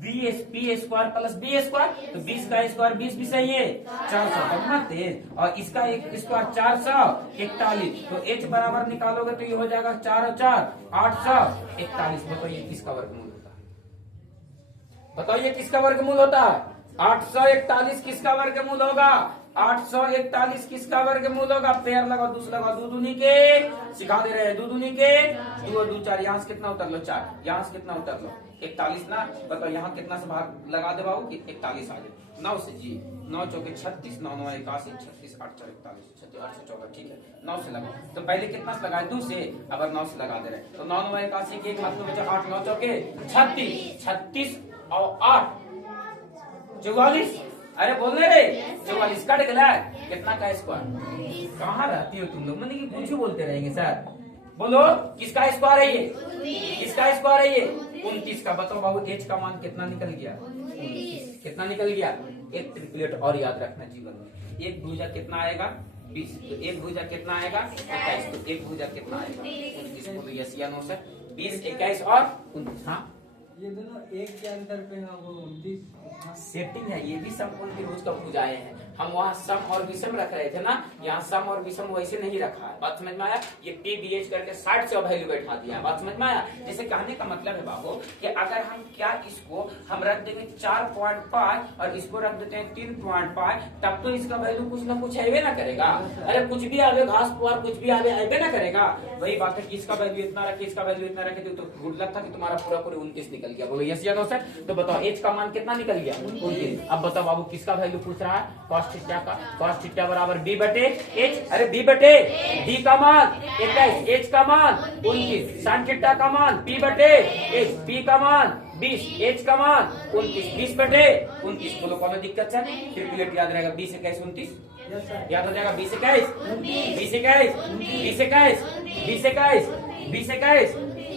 B square plus B square, तो 20 का स्क्वायर 20 भी सही है 400 तेज, और इसका एक स्क्वायर 441, तो h बराबर निकालोगे तो ये हो जाएगा 4 और 4 841। बताओ ये किसका वर्गमूल होता है? बताओ ये किसका वर्गमूल होता है? 841 किसका वर्गमूल होगा? 841 किसका वर्गमूल होगा? पेयर लगाओ, दूस लगाओ, दो दूनी के सिखा दे रहे हैं, दो दूनी के 2 और 2 4, यहाँ से कितना उतर लो 4, यहाँ से कितना उतर लो 41 ना। बताओ यहाँ कितना से भाग लगा दे बाबू कि 41 आ जाए 9 से जी, 9 चौके 36, 9 9 81, 36 8 4 41, 36 8 14, ठीक है 9 से लगाओ। तो पहले कितना से लगाए 2 से, अब 9 से लगा दे रहे, तो 9 9 81 के एक हाथ में बचा 8 9 चौके 36, 36 और 8 44। अरे बोलने रे 44 कट गया कितना का स्क्वायर? कहाँ रहती हो तुम लोग? मैंने कि कुछ बोलते रहेंगे सर। बोलो किसका स्क्वायर है ये? किसका स्क्वायर है ये? 29 का। बताओ बाबू एच का मान कितना निकल गया? 29। कितना निकल गया? एक ट्रिपलेट और याद रखना जीवन में, एक भुजा कितना आएगा? 20, तो एक भुजा कितना आएगा? 21, तो एक भुजा कितना आएगा? 29। बोलो यस या नो सर? 20 21 और 29। हाँ ये दोनों एक के अंतर पे है वो 29 सेटिंग है, ये भी सम उनके रोज का भुजाएं हैं। हम वहाँ सम और विषम रख रहे थे ना, यहाँ सम और विषम वैसे नहीं रखा है। बात समझ में आया? ये पी बी एच करके 60 से वैल्यू बैठा दिया है। बात समझ में आया? जैसे कहने का मतलब है बाबू कि अगर हम क्या इसको हम रख देंगे 4.5 और इसको रख देते हैं 3.5, तब तो इसका वैल्यू कुछ ना कुछ आवे ना करेगा। अरे कुछ भी आवे, घास पुआर कुछ भी आवे ना करेगा। वही बात है कि इसका वैल्यू इतना रखे, इसका वैल्यू इतना रखे, तो गुड लक था कि तुम्हारा पूरा पूरे 29 निकल गया। बोलो यस या नो सर? तो बताओ एच का मान कितना निकल गया? 29। अब बताओ बाबू किसका वैल्यू पूछ रहा है? कॉस थीटा का। कॉस थीटा बराबर बी बटे एच, अरे बी बटे डी का मान 21, एच का मान 29, साइन थीटा का मान पी बटे एच, पी का मान 20, एच का मान 29, 20 बटे 29। बोलो कौन दिक्कत है? ट्रिपलेट याद रहेगा 20 21 29 याद हो जाएगा। 20 21 20 21 20 21 20 21 20 21।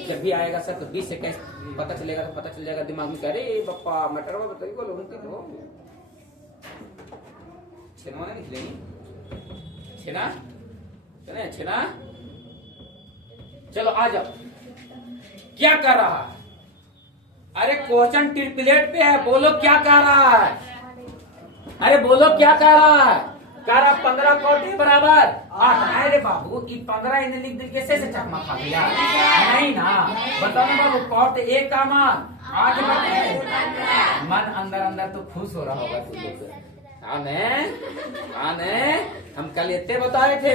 जब भी आएगा सर तो 20 21 पता चलेगा, तो पता चल जाएगा दिमाग में, अरे बप्पा मटर बताइए बोलो छेना नहीं खिलेगी छेना छेना। चलो आ जाओ, क्या कर रहा है? अरे क्वेश्चन ट्रिपलेट पे है, बोलो क्या कह रहा है? अरे बोलो क्या कह रहा है? कह रहा 15 कॉट ए बराबर 8। अरे बाबू ये 15 इन्हें लिख दे कैसे से चकमा खा गया? नहीं ना, बताओ ना बाबू कॉट ए का मान 8 बटे, मन अंदर अंदर तो खुश हो रहा होगा तुम लोग। हम कल इतने बताए थे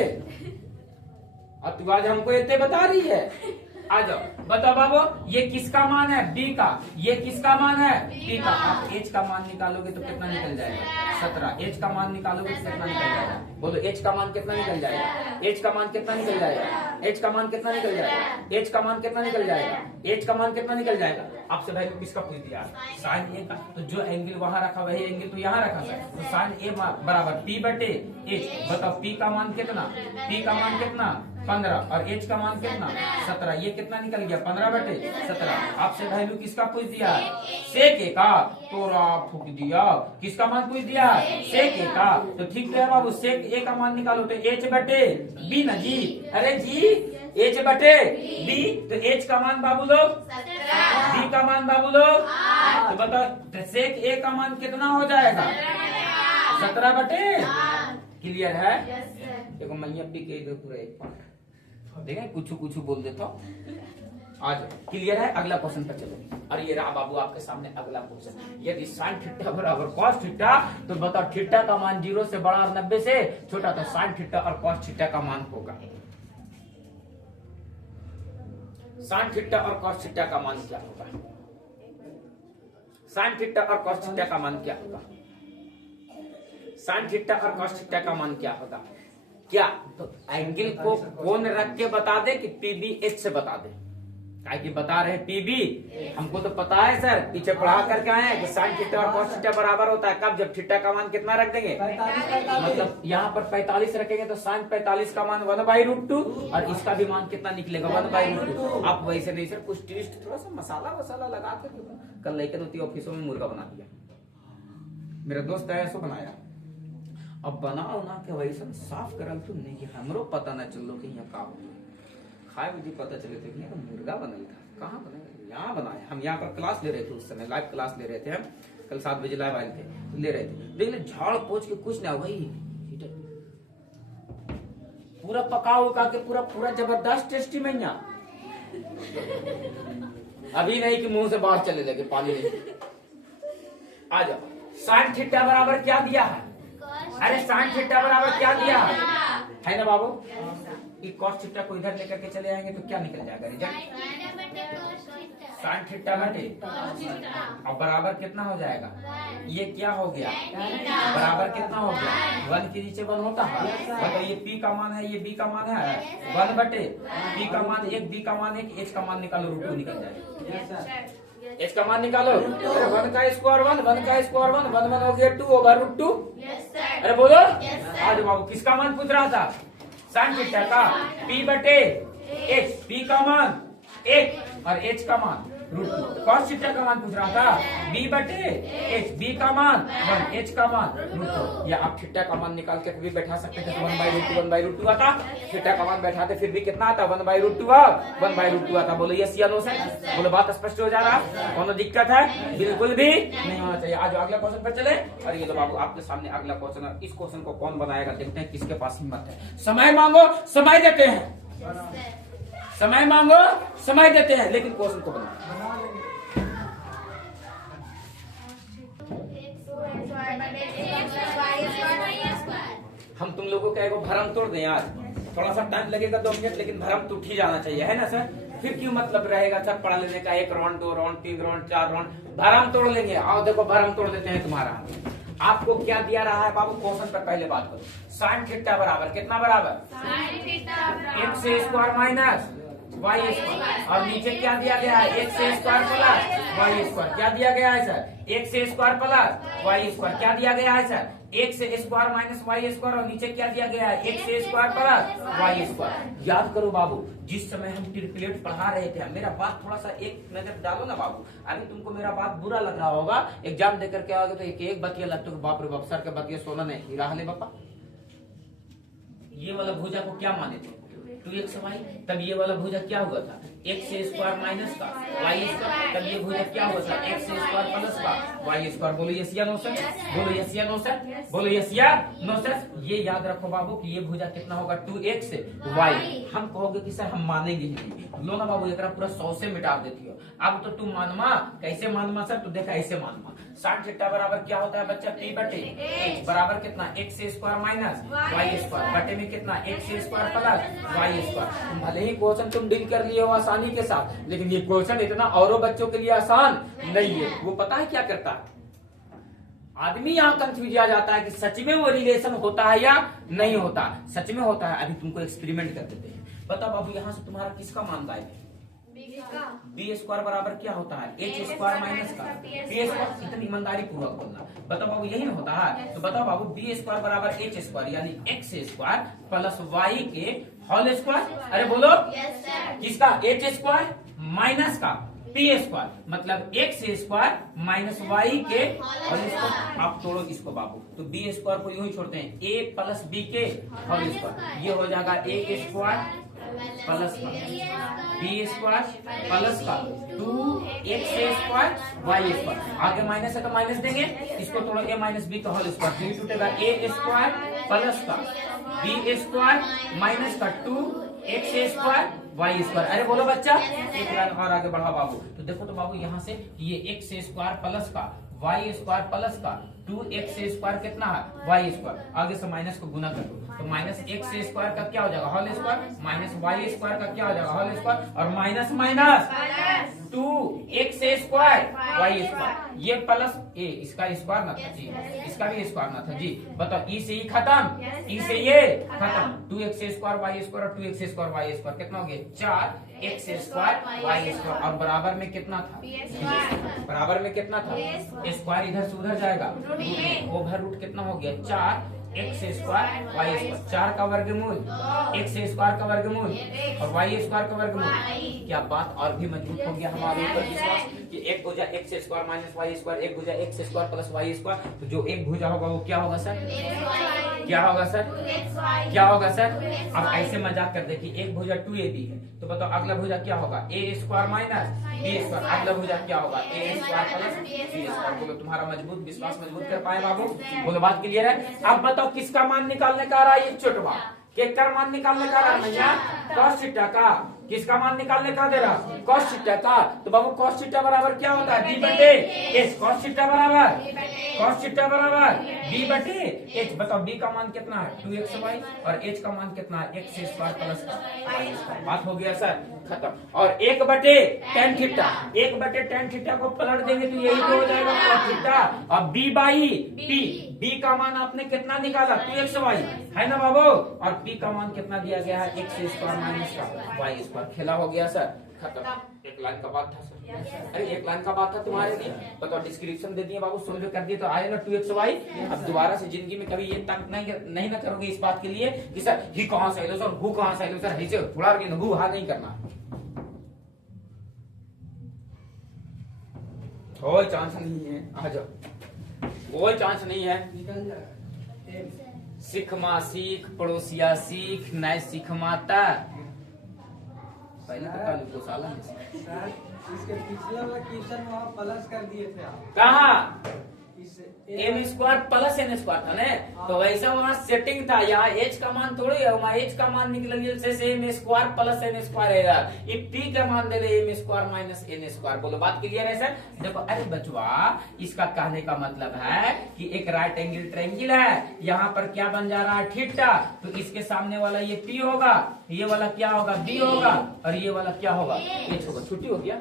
और तू आज हमको इतने बता रही है। आ जाओ बताओ बाबू ये किसका मान है? बी का। ये किसका मान है? बी का। आप एच का मान निकालोगे तो कितना निकल जाएगा? 17। एच का मान निकालोगे तो कितना निकल जाएगा? बोलो एच का मान कितना निकल जाएगा? एच का मान कितना निकल जाएगा? एच का मान कितना निकल जाएगा? एच का मान कितना निकल जाएगा? एच का मान कितना निकल जाएगा? आपसे वैल्यू किसका पूछ दिया? साइन ए का। तो जो एंगल वहां रखा वही एंगल तो यहाँ रखा सर, तो साइन ए बराबर पी बटे एच। बताओ पी का मान कितना? पी का मान कितना? 15 और एच का मान कितना? 17। ये कितना निकल गया? 15 बटे 17। आपसे वैल्यू किसका पूछ दिया? सेक ए का। तोरा फूक दिया, किसका मान पूछ दिया? सेक ए का। तो ठीक है बाबू सेक ए का मान निकालो तो एच बटे बी ना जी। अरे जी एच बटे बी, तो एच का मान बाबू लोग, बी का मान बाबू लोग, तो बताओ सेक ए का मान कितना हो जाएगा? 17 बटे। क्लियर है? देखो मैया भी कह दो पूरा एक पार्ट देखें, कुछ बोल देता हूँ। आज क्लियर है? अगला क्वेश्चन पर चलो। और ये रहा बाबू आपके सामने अगला क्वेश्चन। यदि साइन थीटा बराबर कॉस थीटा, तो बताओ थीटा का मान 0 से बड़ा और 90 से छोटा, तो साइन थीटा और कॉस थीटा का मान होगा। साइन थीटा और कॉस थीटा का मान क्या होगा? साइन थीटा और कॉस थीटा का मान क्या होगा? साइन थीटा और कॉस थीटा का मान क्या होगा? क्या तो एंगल को कोण रख के बता दे कि पीबीएच से बता दे? काय की बता रहे पीबी, हमको तो पता है सर, पीछे पढ़ा करके आए हैं कि साइन थीटा और कॉस थीटा बराबर होता है कब, जब थीटा का मान कितना रख देंगे, 45 मतलब यहाँ पर 45 रखेंगे तो साइन 45 का मान 1/√2 और इसका भी मान कितना निकलेगा 1/√2। आप वैसे नहीं सर, कुछ ट्विस्ट थोड़ा सा मसाला वसाला लगा के, कल लेकर होती ऑफिसों में मुर्गा बना दिया, मेरा दोस्त है ऐसा बनाया, अब बना उना के वैसे साफ करल तो नहीं कि हमरो पता न चलो कि यहाँ का खाए मुझे पता चले थे कि मुर्गा बनल था, कहाँ बने, यहाँ बनाया। हम यहाँ पर क्लास ले रहे थे, उस समय लाइव क्लास ले रहे थे हम, कल 7 बजे लाइव आए थे, ले रहे थे, देख ले झाड़ पोछ के कुछ ना वही पूरा पका उका के पूरा पूरा जबरदस्त टेस्टी में अभी नहीं कि मुंह से बाहर चले लगे पानी नहीं। आ जाओ, साइन थीटा बराबर क्या दिया है, अरे साइन थीटा बराबर क्या दिया है ना बाबू, ये कॉस थीटा को इधर लेकर के चले आएंगे तो क्या निकल जाएगा रिजल्ट, साइन थीटा बटे अब बराबर कितना हो जाएगा, ये क्या हो गया बराबर कितना हो गया 1 के नीचे 1 होता है, मतलब ये पी का मान है, ये बी का मान है 1 बटे पी का मान 1, बी का मान 1, एच का मान निकालो √2 निकल जाएगा, एच का मान निकालो, 1 का स्क्वायर 1, 1 का स्क्वायर 1, 1 1 हो गया 2/√2। अरे बोलो आज बाबू किसका मान पूछ रहा था, साइन थीटा का, पी बटे एच, पी का मान 1 और एच का मान √2, कॉस थीटा का मान पूछ रहा था, बी बटे एच, बी का मान 1, एच का मान √2, या आप थीटा का मान निकाल के भी बैठा सकते थे तो 1/√2 आता, थीटा का मान बैठाते फिर भी कितना आता 1/√2 आता। बोलो यस या नो सर, बोलो बात स्पष्ट हो जा रहा, कोनो दिक्कत है, बिल्कुल भी नहीं होना चाहिए। आज अगला क्वेश्चन पर चले, और ये लो बाबू आपके सामने अगला क्वेश्चन है, इस क्वेश्चन को कौन बनाएगा देखते हैं किसके पास हिम्मत है, समय मांगो समय देते हैं, समय मांगो समय देते हैं, लेकिन क्वेश्चन को बनाओ। हम तुम लोगों का एगो भरम तोड़ दें आज, थोड़ा सा टाइम लगेगा 2 मिनट, लेकिन भरम तो उठ ही जाना चाहिए, है ना सर, फिर क्यों मतलब रहेगा सर पढ़ा लेने का, 1 राउंड 2 राउंड 3 राउंड 4 राउंड, भरम तोड़ लेंगे। आओ देखो भरम तोड़ देते हैं तुम्हारा, आपको क्या दिया रहा है बाबू, क्वेश्चन पर पहले बात करो, साइन थीटा बराबर कितना बराबर, x square minus y square, और नीचे क्या दिया गया है x square plus y square, क्या दिया गया है sir x square plus y square, क्या दिया गया है sir x square minus y square, और नीचे क्या दिया गया है x square plus y square. याद करो बाबू, जिस समय हम ट्रिपलेट पढ़ा रहे थे, मेरा बात थोड़ा सा एक नजर डालो ना बाबू, अभी तुमको मेरा बात बुरा लग रहा होगा, एग्जाम देकर के आओगे तो एक बतिया लगता है बाप रे बाप, सर के बतिया सोना नहीं हीरा हले बापा। ये वाला भुजा को क्या माने थे 2xy, तब ये वाला भुजा क्या हुआ था x स्क्वायर माइनस का y स्क्वायर, तब ये भुजा क्या हुआ था x स्क्वायर प्लस का y स्क्वायर। बोलो यस या नो सर, बोलो यस या नो सर, बोलो यस या नो सर। ये याद रखो बाबू कि ये भुजा कितना होगा 2x y। हम कहोगे कि सर हम मानेंगे ही नहीं, लो ना बाबू एक पूरा 100 से मिटा देती हो। अब तो तुम मानमा, कैसे मानमा सर, तो देखा ऐसे मानमा, साइन थीटा बराबर क्या होता है बच्चा, p बटे h बराबर कितना x square minus y square, बटे में कितना x square plus y square. भले ही क्वेश्चन तुम डील कर लिए हो आसानी के साथ, लेकिन ये क्वेश्चन इतना औरों बच्चों के लिए आसान नहीं है। वो पता है क्या करता है, आदमी यहाँ कंफ्यूज आ जाता है कि सच में वो रिलेशन होता है या नहीं होता। सच में होता है। अभी तुमको एक्सपेरिमेंट कर देते हैं। बताओ बाबू यहाँ से तुम्हारा किसका मान गायब है, बी स्क्वायर बराबर क्या होता है एच स्क्वायर माइनस का पी स्क्वायर। इतनी ईमानदारी पूर्वक बोलना। बताओ बाबू यही ना होता है, तो बताओ बाबू बी स्क्वायर बराबर एच स्क्वायर यानी एक्स स्क्वायर प्लस वाई के होल स्क्वायर। अरे बोलो किसका, एच स्क्वायर माइनस का पी स्क्वायर, मतलब एक्स स्क्वायर माइनस वाई के होल स्क्वायर। आप तोड़ो इसको बाबू, तो बी स्क्वायर को यूं ही छोड़ते हैं, ए प्लस बी के होल स्क्वायर। ये हो जाएगा ए स्क्वायर प्लस का बी स्क्वायर प्लस का 2x स्क्वायर वाई स्क्वायर। आगे माइनस है तो माइनस देंगे, इसको तोड़ो ए माइनस बी का होल स्क्वायर, तो ये टूटेगा ए स्क्वायर प्लस का बी स्क्वायर माइनस का 2x स्क्वायर वाई स्क्वायर। अरे बोलो बच्चा, एक लाइन और आगे बढ़ा बाबू। तो देखो तो बाबू यहाँ से ये एक्स स्क्वायर प्लस का वाई स्क्वायर प्लस का 2x स्क्वायर कितना है वाई स्क्वायर। आगे से माइनस को गुना कर दो, तो माइनस एक्स स्क्वायर का क्या हो जाएगा whole square, minus Y square का क्या हो जाएगा होल स्क्वायर, और minus minus 2x square y square, ये प्लस ए, इसका स्क्वायर ना था जी, इसका भी स्क्वायर ना था जी। बताओ ई से ई खत्म, ई से ये खत्म, 2x स्क्वायर y स्क्वायर और 2x स्क्वायर y स्क्वायर कितना हो गया 4x स्क्वायर y स्क्वायर, और बराबर में कितना था, बराबर में कितना था, स्क्वायर इधर से उधर जाएगा, ओवर रूट कितना हो गया 4 x स्क्वायर y स्क्वायर, 4 का वर्गमूल x स्क्वायर का वर्गमूल और y स्क्वायर का वर्गमूल। क्या बात और भी मजबूत हो गया हमारे ऊपर विश्वास कि एक भुजा x square minus y square, एक भुजा x square plus y square, तो जो एक भुजा होगा वो क्या होगा सर, क्या होगा सर, क्या होगा सर। अब ऐसे मजाक कर देखिए, एक भुजा 2ab है तो बताओ अगला भुजा क्या होगा a square minus b square, अगला भुजा क्या होगा a square plus b square. बोलो तुम्हारा मजबूत विश्वास मजबूत कर पाए बाबू, बोलो बात क्लियर है। अब बताओ किसका मान निकालने का रहा है ये चोटवा, केकर मान निकालने का रहा है भैया, cos थीटा का, किसका मान निकालने का दे रहा cos थीटा का। तो बाबू cos थीटा बराबर क्या होता है b बटे h, cos थीटा बराबर cos थीटा बराबर b बटे h। बताओ b का मान कितना है 2xy और h का मान कितना है x square plus y square. बात हो गया सर, खत्म। और 1 बटे tan थीटा, 1 बटे tan थीटा को पलट देंगे तो यही तो हो जाएगा cos थीटा, और b बाई t, b का मान आपने कितना निकाला 2xy है ना बाबू, और p का मान कितना दिया गया है x स्क्वायर माइनस का y स्क्वायर। खेला हो गया सर, खत्म। एक लाइन का बात था सर, अरे एक लाइन का बात था तुम्हारे लिए, बताओ डिस्क्रिप्शन दे दिए बाबू, सोल्व कर दिए तो आए ना 2xy। अब दोबारा से जिंदगी में कभी ये तंग नहीं ना करोगे इस बात के लिए कि सर ही कहां से आइलो सर, हु कहां से आइलो सर, ऐसे थोड़ा हु हा नहीं करना, कोई चांस नहीं है, आ जाओ, कोई चांस नहीं है। निकल जाएगा। सीख माँ सीख, पड़ोसिया सीख, नए सीख माता, पहले तो कालू को साला में सर, इसके पिछले वाला क्वेश्चन वहाँ प्लस कर दिए थे आप। कहा इस M square plus N square था ना, तो वैसा वहाँ सेटिंग था, यहाँ एच का मान थोड़ी है, वहाँ एच का मान निकल से M square plus N square है, ये पी का मान दे रहे M square minus N square. बोलो बात क्लियर है सर। देखो अरे बचवा, इसका कहने का मतलब है कि एक राइट एंगल ट्रायंगल है, यहाँ पर क्या बन जा रहा है थीटा, तो इसके सामने वाला ये पी होगा, ये वाला क्या होगा बी होगा, और ये वाला क्या होगा एच होगा। छुट्टी हो गया,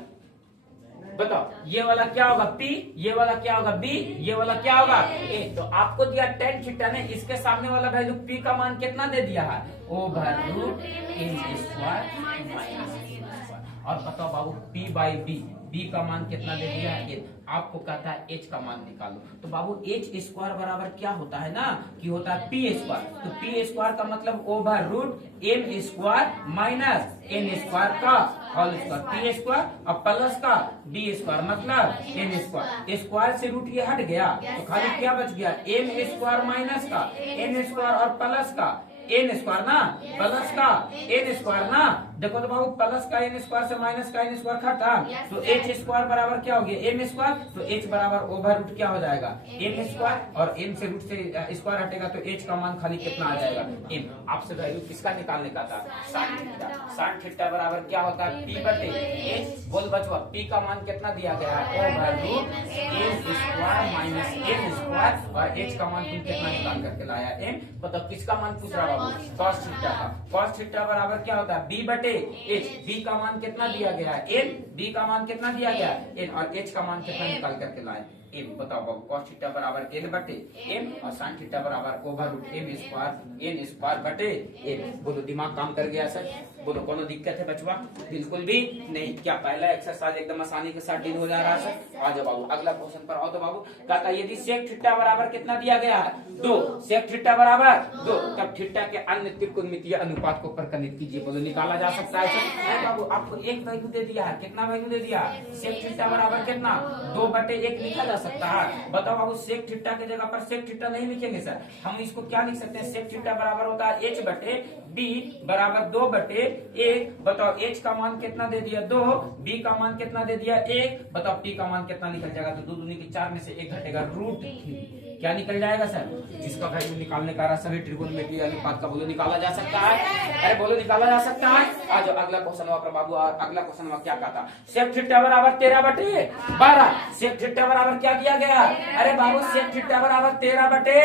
बताओ ये वाला क्या होगा P, ये वाला क्या होगा B, ये वाला क्या होगा A। तो आपको दिया tan थीटा ने, इसके सामने वाला वैल्यू P का मान कितना दे दिया है over root N square minus N square. और बताओ बाबू P बाई B का मान कितना दे दिया है, आपको कहता है H का मान निकालो। तो बाबू H स्क्वायर बराबर क्या होता है ना कि होता है P स्क्वायर, तो P स्क्वायर का मतलब over root M square minus N square का होल स्क्वायर, P स्क्वायर और प्लस का B स्क्वायर मतलब एन स्क्वायर। स्क्वायर से रूट ये हट गया तो खाली क्या बच गया एम स्क्वायर माइनस का एन स्क्वायर और प्लस का एन स्क्वायर ना, प्लस का एन स्क्वायर ना। देखो तो बाबू प्लस का एन स्क्वायर से माइनस का एन स्क्वायर खत्म, तो एच स्क्वायर बराबर क्या हो गया एम स्क्वायर, तो एच बराबर ओवर रूट क्या हो जाएगा एम स्क्वायर, और एम से रूट से स्क्वायर हटेगा तो एच का मान खाली कितना आ जाएगा एम। आपसे वैल्यू किसका निकालने का था साइन थीटा, साइन थीटा बराबर क्या होता है पी बटे एच। बोल बचवा पी का मान कितना दिया गया है over root M square minus N square, और एच का मान तुम कितना निकाल करके लाया एम। बताओ किसका मान पूछ रहा बाबू cos थीटा का, cos थीटा बराबर क्या होता है b बटे h, b का मान कितना दिया गया है n, b का मान कितना दिया गया है n, और h का मान कितना निकाल करके लाए m। बताओ बाबू cos थीटा बराबर n बटे m और sin थीटा बराबर over root m square n square बटे m। बोलो दिमाग काम कर गया सर, बोलो कोनो दिक्कत है बचवा, बिल्कुल भी नहीं। क्या पहला एक्सरसाइज एकदम आसानी के साथ डील हो जा रहा है सर। आ जाओ बाबू अगला क्वेश्चन पर आओ। तो बाबू कहता यदि सेक थीटा बराबर कितना दिया गया है 2, सेक थीटा बराबर 2, तब थीटा के अन्य त्रिकोणमितीय अनुपात को प्रकलित कीजिए। बोलो निकाला जा सकता है सर। बाबू आपको एक वैल्यू दे दिया है, कितना वैल्यू दे दिया है सेक थीटा बराबर कितना 2 बटे 1 लिखा जा सकता है। बताओ बाबू सेक थीटा की जगह पर सेक थीटा नहीं लिखेंगे सर, हम इसको क्या लिख सकते हैं सेक थीटा बराबर होता है h बटे b बराबर 2 बटे 1। बताओ h का मान कितना दे दिया 2, b का मान कितना दे दिया 1। बताओ p का मान कितना निकल जाएगा, तो 2 दूनी की 4 में से 1 घटेगा रूट 3। क्या निकल जाएगा सर, जिसका वैल्यू निकालने का सभी त्रिकोणमितीय अनुपात का बोलो निकाला जा सकता है। अरे बोलो निकाला जा सकता है। आज अगला क्वेश्चन हुआ बाबू, अगला क्वेश्चन हुआ क्या कहता सेक थीटा बराबर 13 बटे 12, सेक थीटा बराबर क्या किया गया, अरे बाबू सेक थीटा बराबर 13 बटे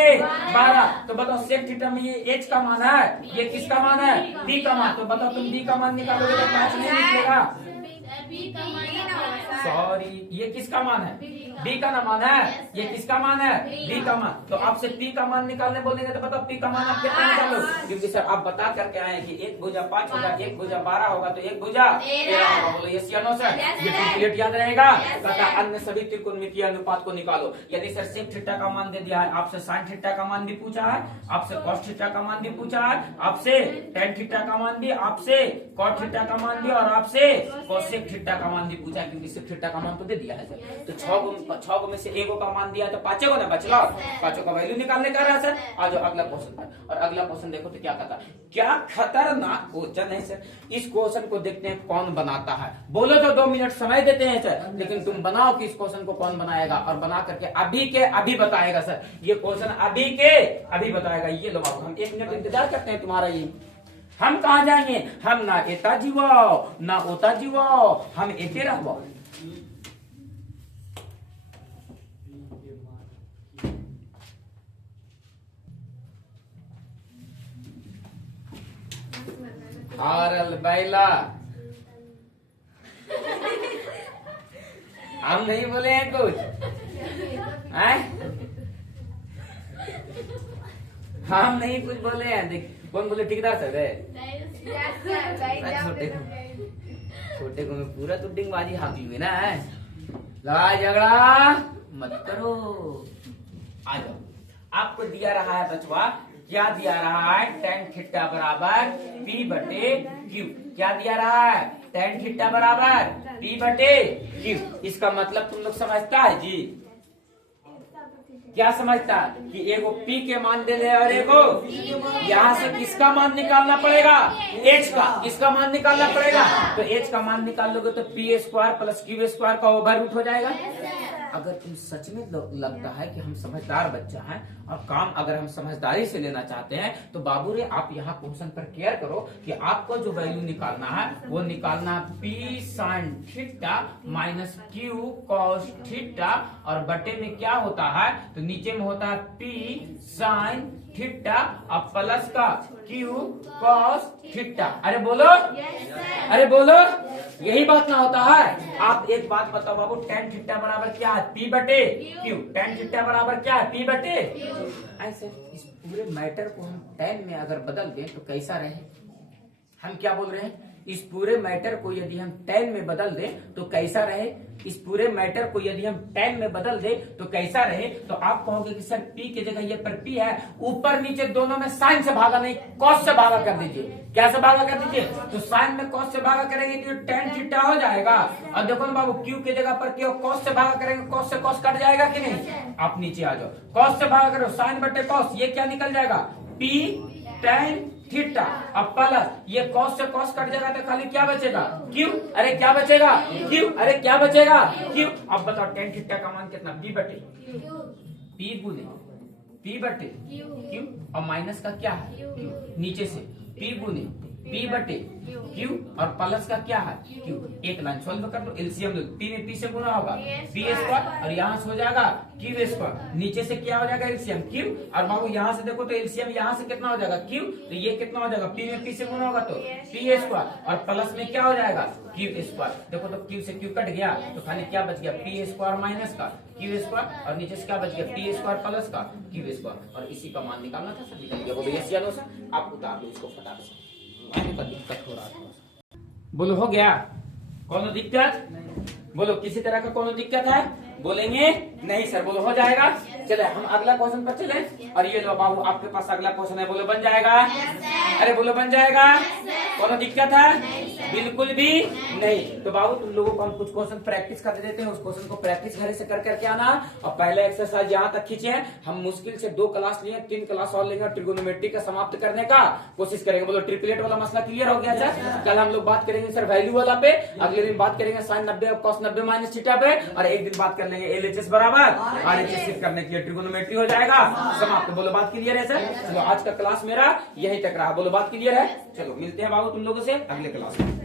12। तो बताओ सेक थीटा में ये h का मान है, ये किसका मान है b का मान, तो बताओ तुम b का मान निकालोगे तो 5 नहीं निकलेगा, सॉरी, ये किसका मान है? बी का ना मान है। ये किसका मान है? बी का मान। तो आपसे पी का मान निकालने बोलेंगे तो बताओ पी का मान आप कितना निकालो? क्योंकि सर आप बता करके आए कि 1 भुजा 5 होगा, 1 भुजा 12 होगा, तो 1 भुजा 13 होगा। बोलो यस या नो सर? ये ट्रिपलेट याद रहेगा। तथा अन्य सभी त्रिकोणमितीय अनुपात को निकालो। यदि सर सेक थीटा का मान दे दिया है, आपसे साइन थीटा का मान भी पूछा है, आपसे कॉस थीटा का मान भी पूछा है, आपसे टेन थीटा का मान भी, आपसे कॉट थीटा का मान भी, और आपसे कोसेक थीटा का मान भी पूछा है, क्योंकि सेक थीटा का मान तो दे दिया है सर। तो 6 को में से 1 का मान दिया तो 5 को ना बचला, 5 का वैल्यू निकालने का रहा सर। आ जाओ अगला क्वेश्चन पर। और अगला क्वेश्चन देखो तो क्या कहता है, क्या खतरनाक क्वेश्चन है सर। इस क्वेश्चन को देखते हैं कौन बनाता है। बोलो तो 2 मिनट समय देते हैं सर, लेकिन तुम बनाओ कि इस क्वेश्चन को कौन बनाएगा, और बना करके अभी के अभी बताएगा सर। ये क्वेश्चन अभी के अभी बताएगा। ये लो बाबू, हम 1 मिनट इंतजार करते हैं तुम्हारा। ये हम कहा जाएंगे? हम ना एता जीवाओ ना ओता जीवाओ, हम एके रहवाओ। हारल बैला, हम नहीं बोले हैं कुछ हैं? हम नहीं कुछ बोले हैं। देख कौन बोले? ठेकेदार सर है। छोटे को मैं पूरा तो डिंगबाजी हाथ ली ना है। लड़ाई झगड़ा मत करो। आ जाओ, आपको दिया रहा है बचवा, क्या दिया रहा है? tan थीटा बराबर p बटे q। क्या दिया रहा है? tan थीटा बराबर p बटे q। इसका मतलब तुम लोग समझता है जी? क्या समझता है कि एगो p के मान दे दे और एगो यहाँ से किसका मान निकालना पड़ेगा? h का। किसका मान निकालना पड़ेगा? तो h का मान निकाल लोगे तो p square plus q square का ओवर रूट हो जाएगा। अगर तुम सच में लगता है कि हम समझदार बच्चा हैं और काम अगर हम समझदारी से लेना चाहते हैं, तो बाबू रे आप यहाँ क्वेश्चन पर केयर करो कि आपको जो वैल्यू निकालना है वो निकालना p sin theta minus q cos theta, और बटे में क्या होता है? तो नीचे में होता है p sin थीटा और प्लस का q cos थीटा। अरे बोलो, अरे बोलो, यही बात ना होता है। आप एक बात बताओ बाबू, tan थीटा बराबर क्या है? p बटे q। tan थीटा बराबर क्या है? p बटे। ऐसे इस पूरे मैटर को हम tan में अगर बदल दें तो कैसा रहे? हम क्या बोल रहे हैं? इस पूरे मैटर को यदि हम tan में बदल दें तो कैसा रहे? इस पूरे मैटर को यदि हम tan में बदल दें तो कैसा रहे? तो आप कहोगे कि सर p की जगह ये पर p है, ऊपर नीचे दोनों में साइन से भागा नहीं, cos से भागा कर दीजिए। क्या से भागा कर दीजिए? तो साइन में cos से भागा करेंगे तो tan थीटा हो जाएगा। और देखो ना बाबू, q की जगह पर q cos से भागा करेंगे, cos से cos कट जाएगा कि नहीं? आप नीचे आ जाओ, cos से भागा करो, साइन बटे cos, ये क्या निकल जाएगा? p tan theta. अब प्लस ये cos से cos कट जाएगा तो खाली क्या बचेगा? q। अरे क्या बचेगा? q। अरे क्या बचेगा? q। अब बताओ tan थीटा का मान कितना? p बटे p गुने p बटे q, और माइनस का क्या है? q। नीचे से p गुने p बटे q, और प्लस का क्या है? q। एक लाइन सोल्व कर लो, एलसीएम लो। p में p से गुना होगा p स्क्वायर, और यहाँ से हो जाएगा q स्क्वायर। नीचे से क्या हो जाएगा? LCM q। और बाबू यहाँ से देखो तो एलसीएम यहाँ से कितना हो जाएगा? q। तो ये कितना हो जाएगा? p में p से गुना होगा तो p स्क्वायर, और प्लस में क्या हो जाएगा? q square. देखो तो q से q कट गया तो खाली क्या बच गया? p स्क्वायर माइनस का q स्क्वायर, और नीचे से क्या बच गया? p स्क्वायर प्लस का q स्क्वायर। और इसी का मान निकालना था सर, निकल गया। बोलो यस या नो सर? आप उतार दो इसको फटाफट से, दिक्कत हो रहा था। बोलो हो गया? कोनो दिक्कत? बोलो किसी तरह का कोनो दिक्कत है? बोलेंगे नहीं सर। बोलो हो जाएगा। चले हम अगला क्वेश्चन पर चले। और ये लो बाबू, आपके पास अगला क्वेश्चन है, बोलो बन जाएगा? अरे बोलो बन जाएगा? कोनो दिक्कत है? बिल्कुल भी नहीं। तो बाबू तुम लोगों को हम कुछ क्वेश्चन प्रैक्टिस कर देते हैं, उस क्वेश्चन को प्रैक्टिस घर से कर करके आना। और पहले एक्सरसाइज यहाँ तक खींचे हैं, हम मुश्किल से 2 क्लास लिए, 3 क्लास और लेंगे, ट्रिगोनोमेट्री का समाप्त करने का कोशिश करेंगे। बोलो ट्रिपलेट वाला मसला क्लियर हो गया सर? कल हम लोग बात करेंगे सर वैल्यू वाला पे, अगले दिन बात करेंगे साइन 90 और कॉस 90 माइनस थीटा पे, और एक दिन बात कर लेंगे एलएचएस बराबर आरएचएस करने के लिए ट्रिगोनोमेट्री हो जाएगा समाप्त। बोलो बात क्लियर है सर? चलो आज का क्लास मेरा यही तक रहा। बोलो बात क्लियर है? चलो मिलते हैं बाबू तुम लोगों से अगले क्लास में।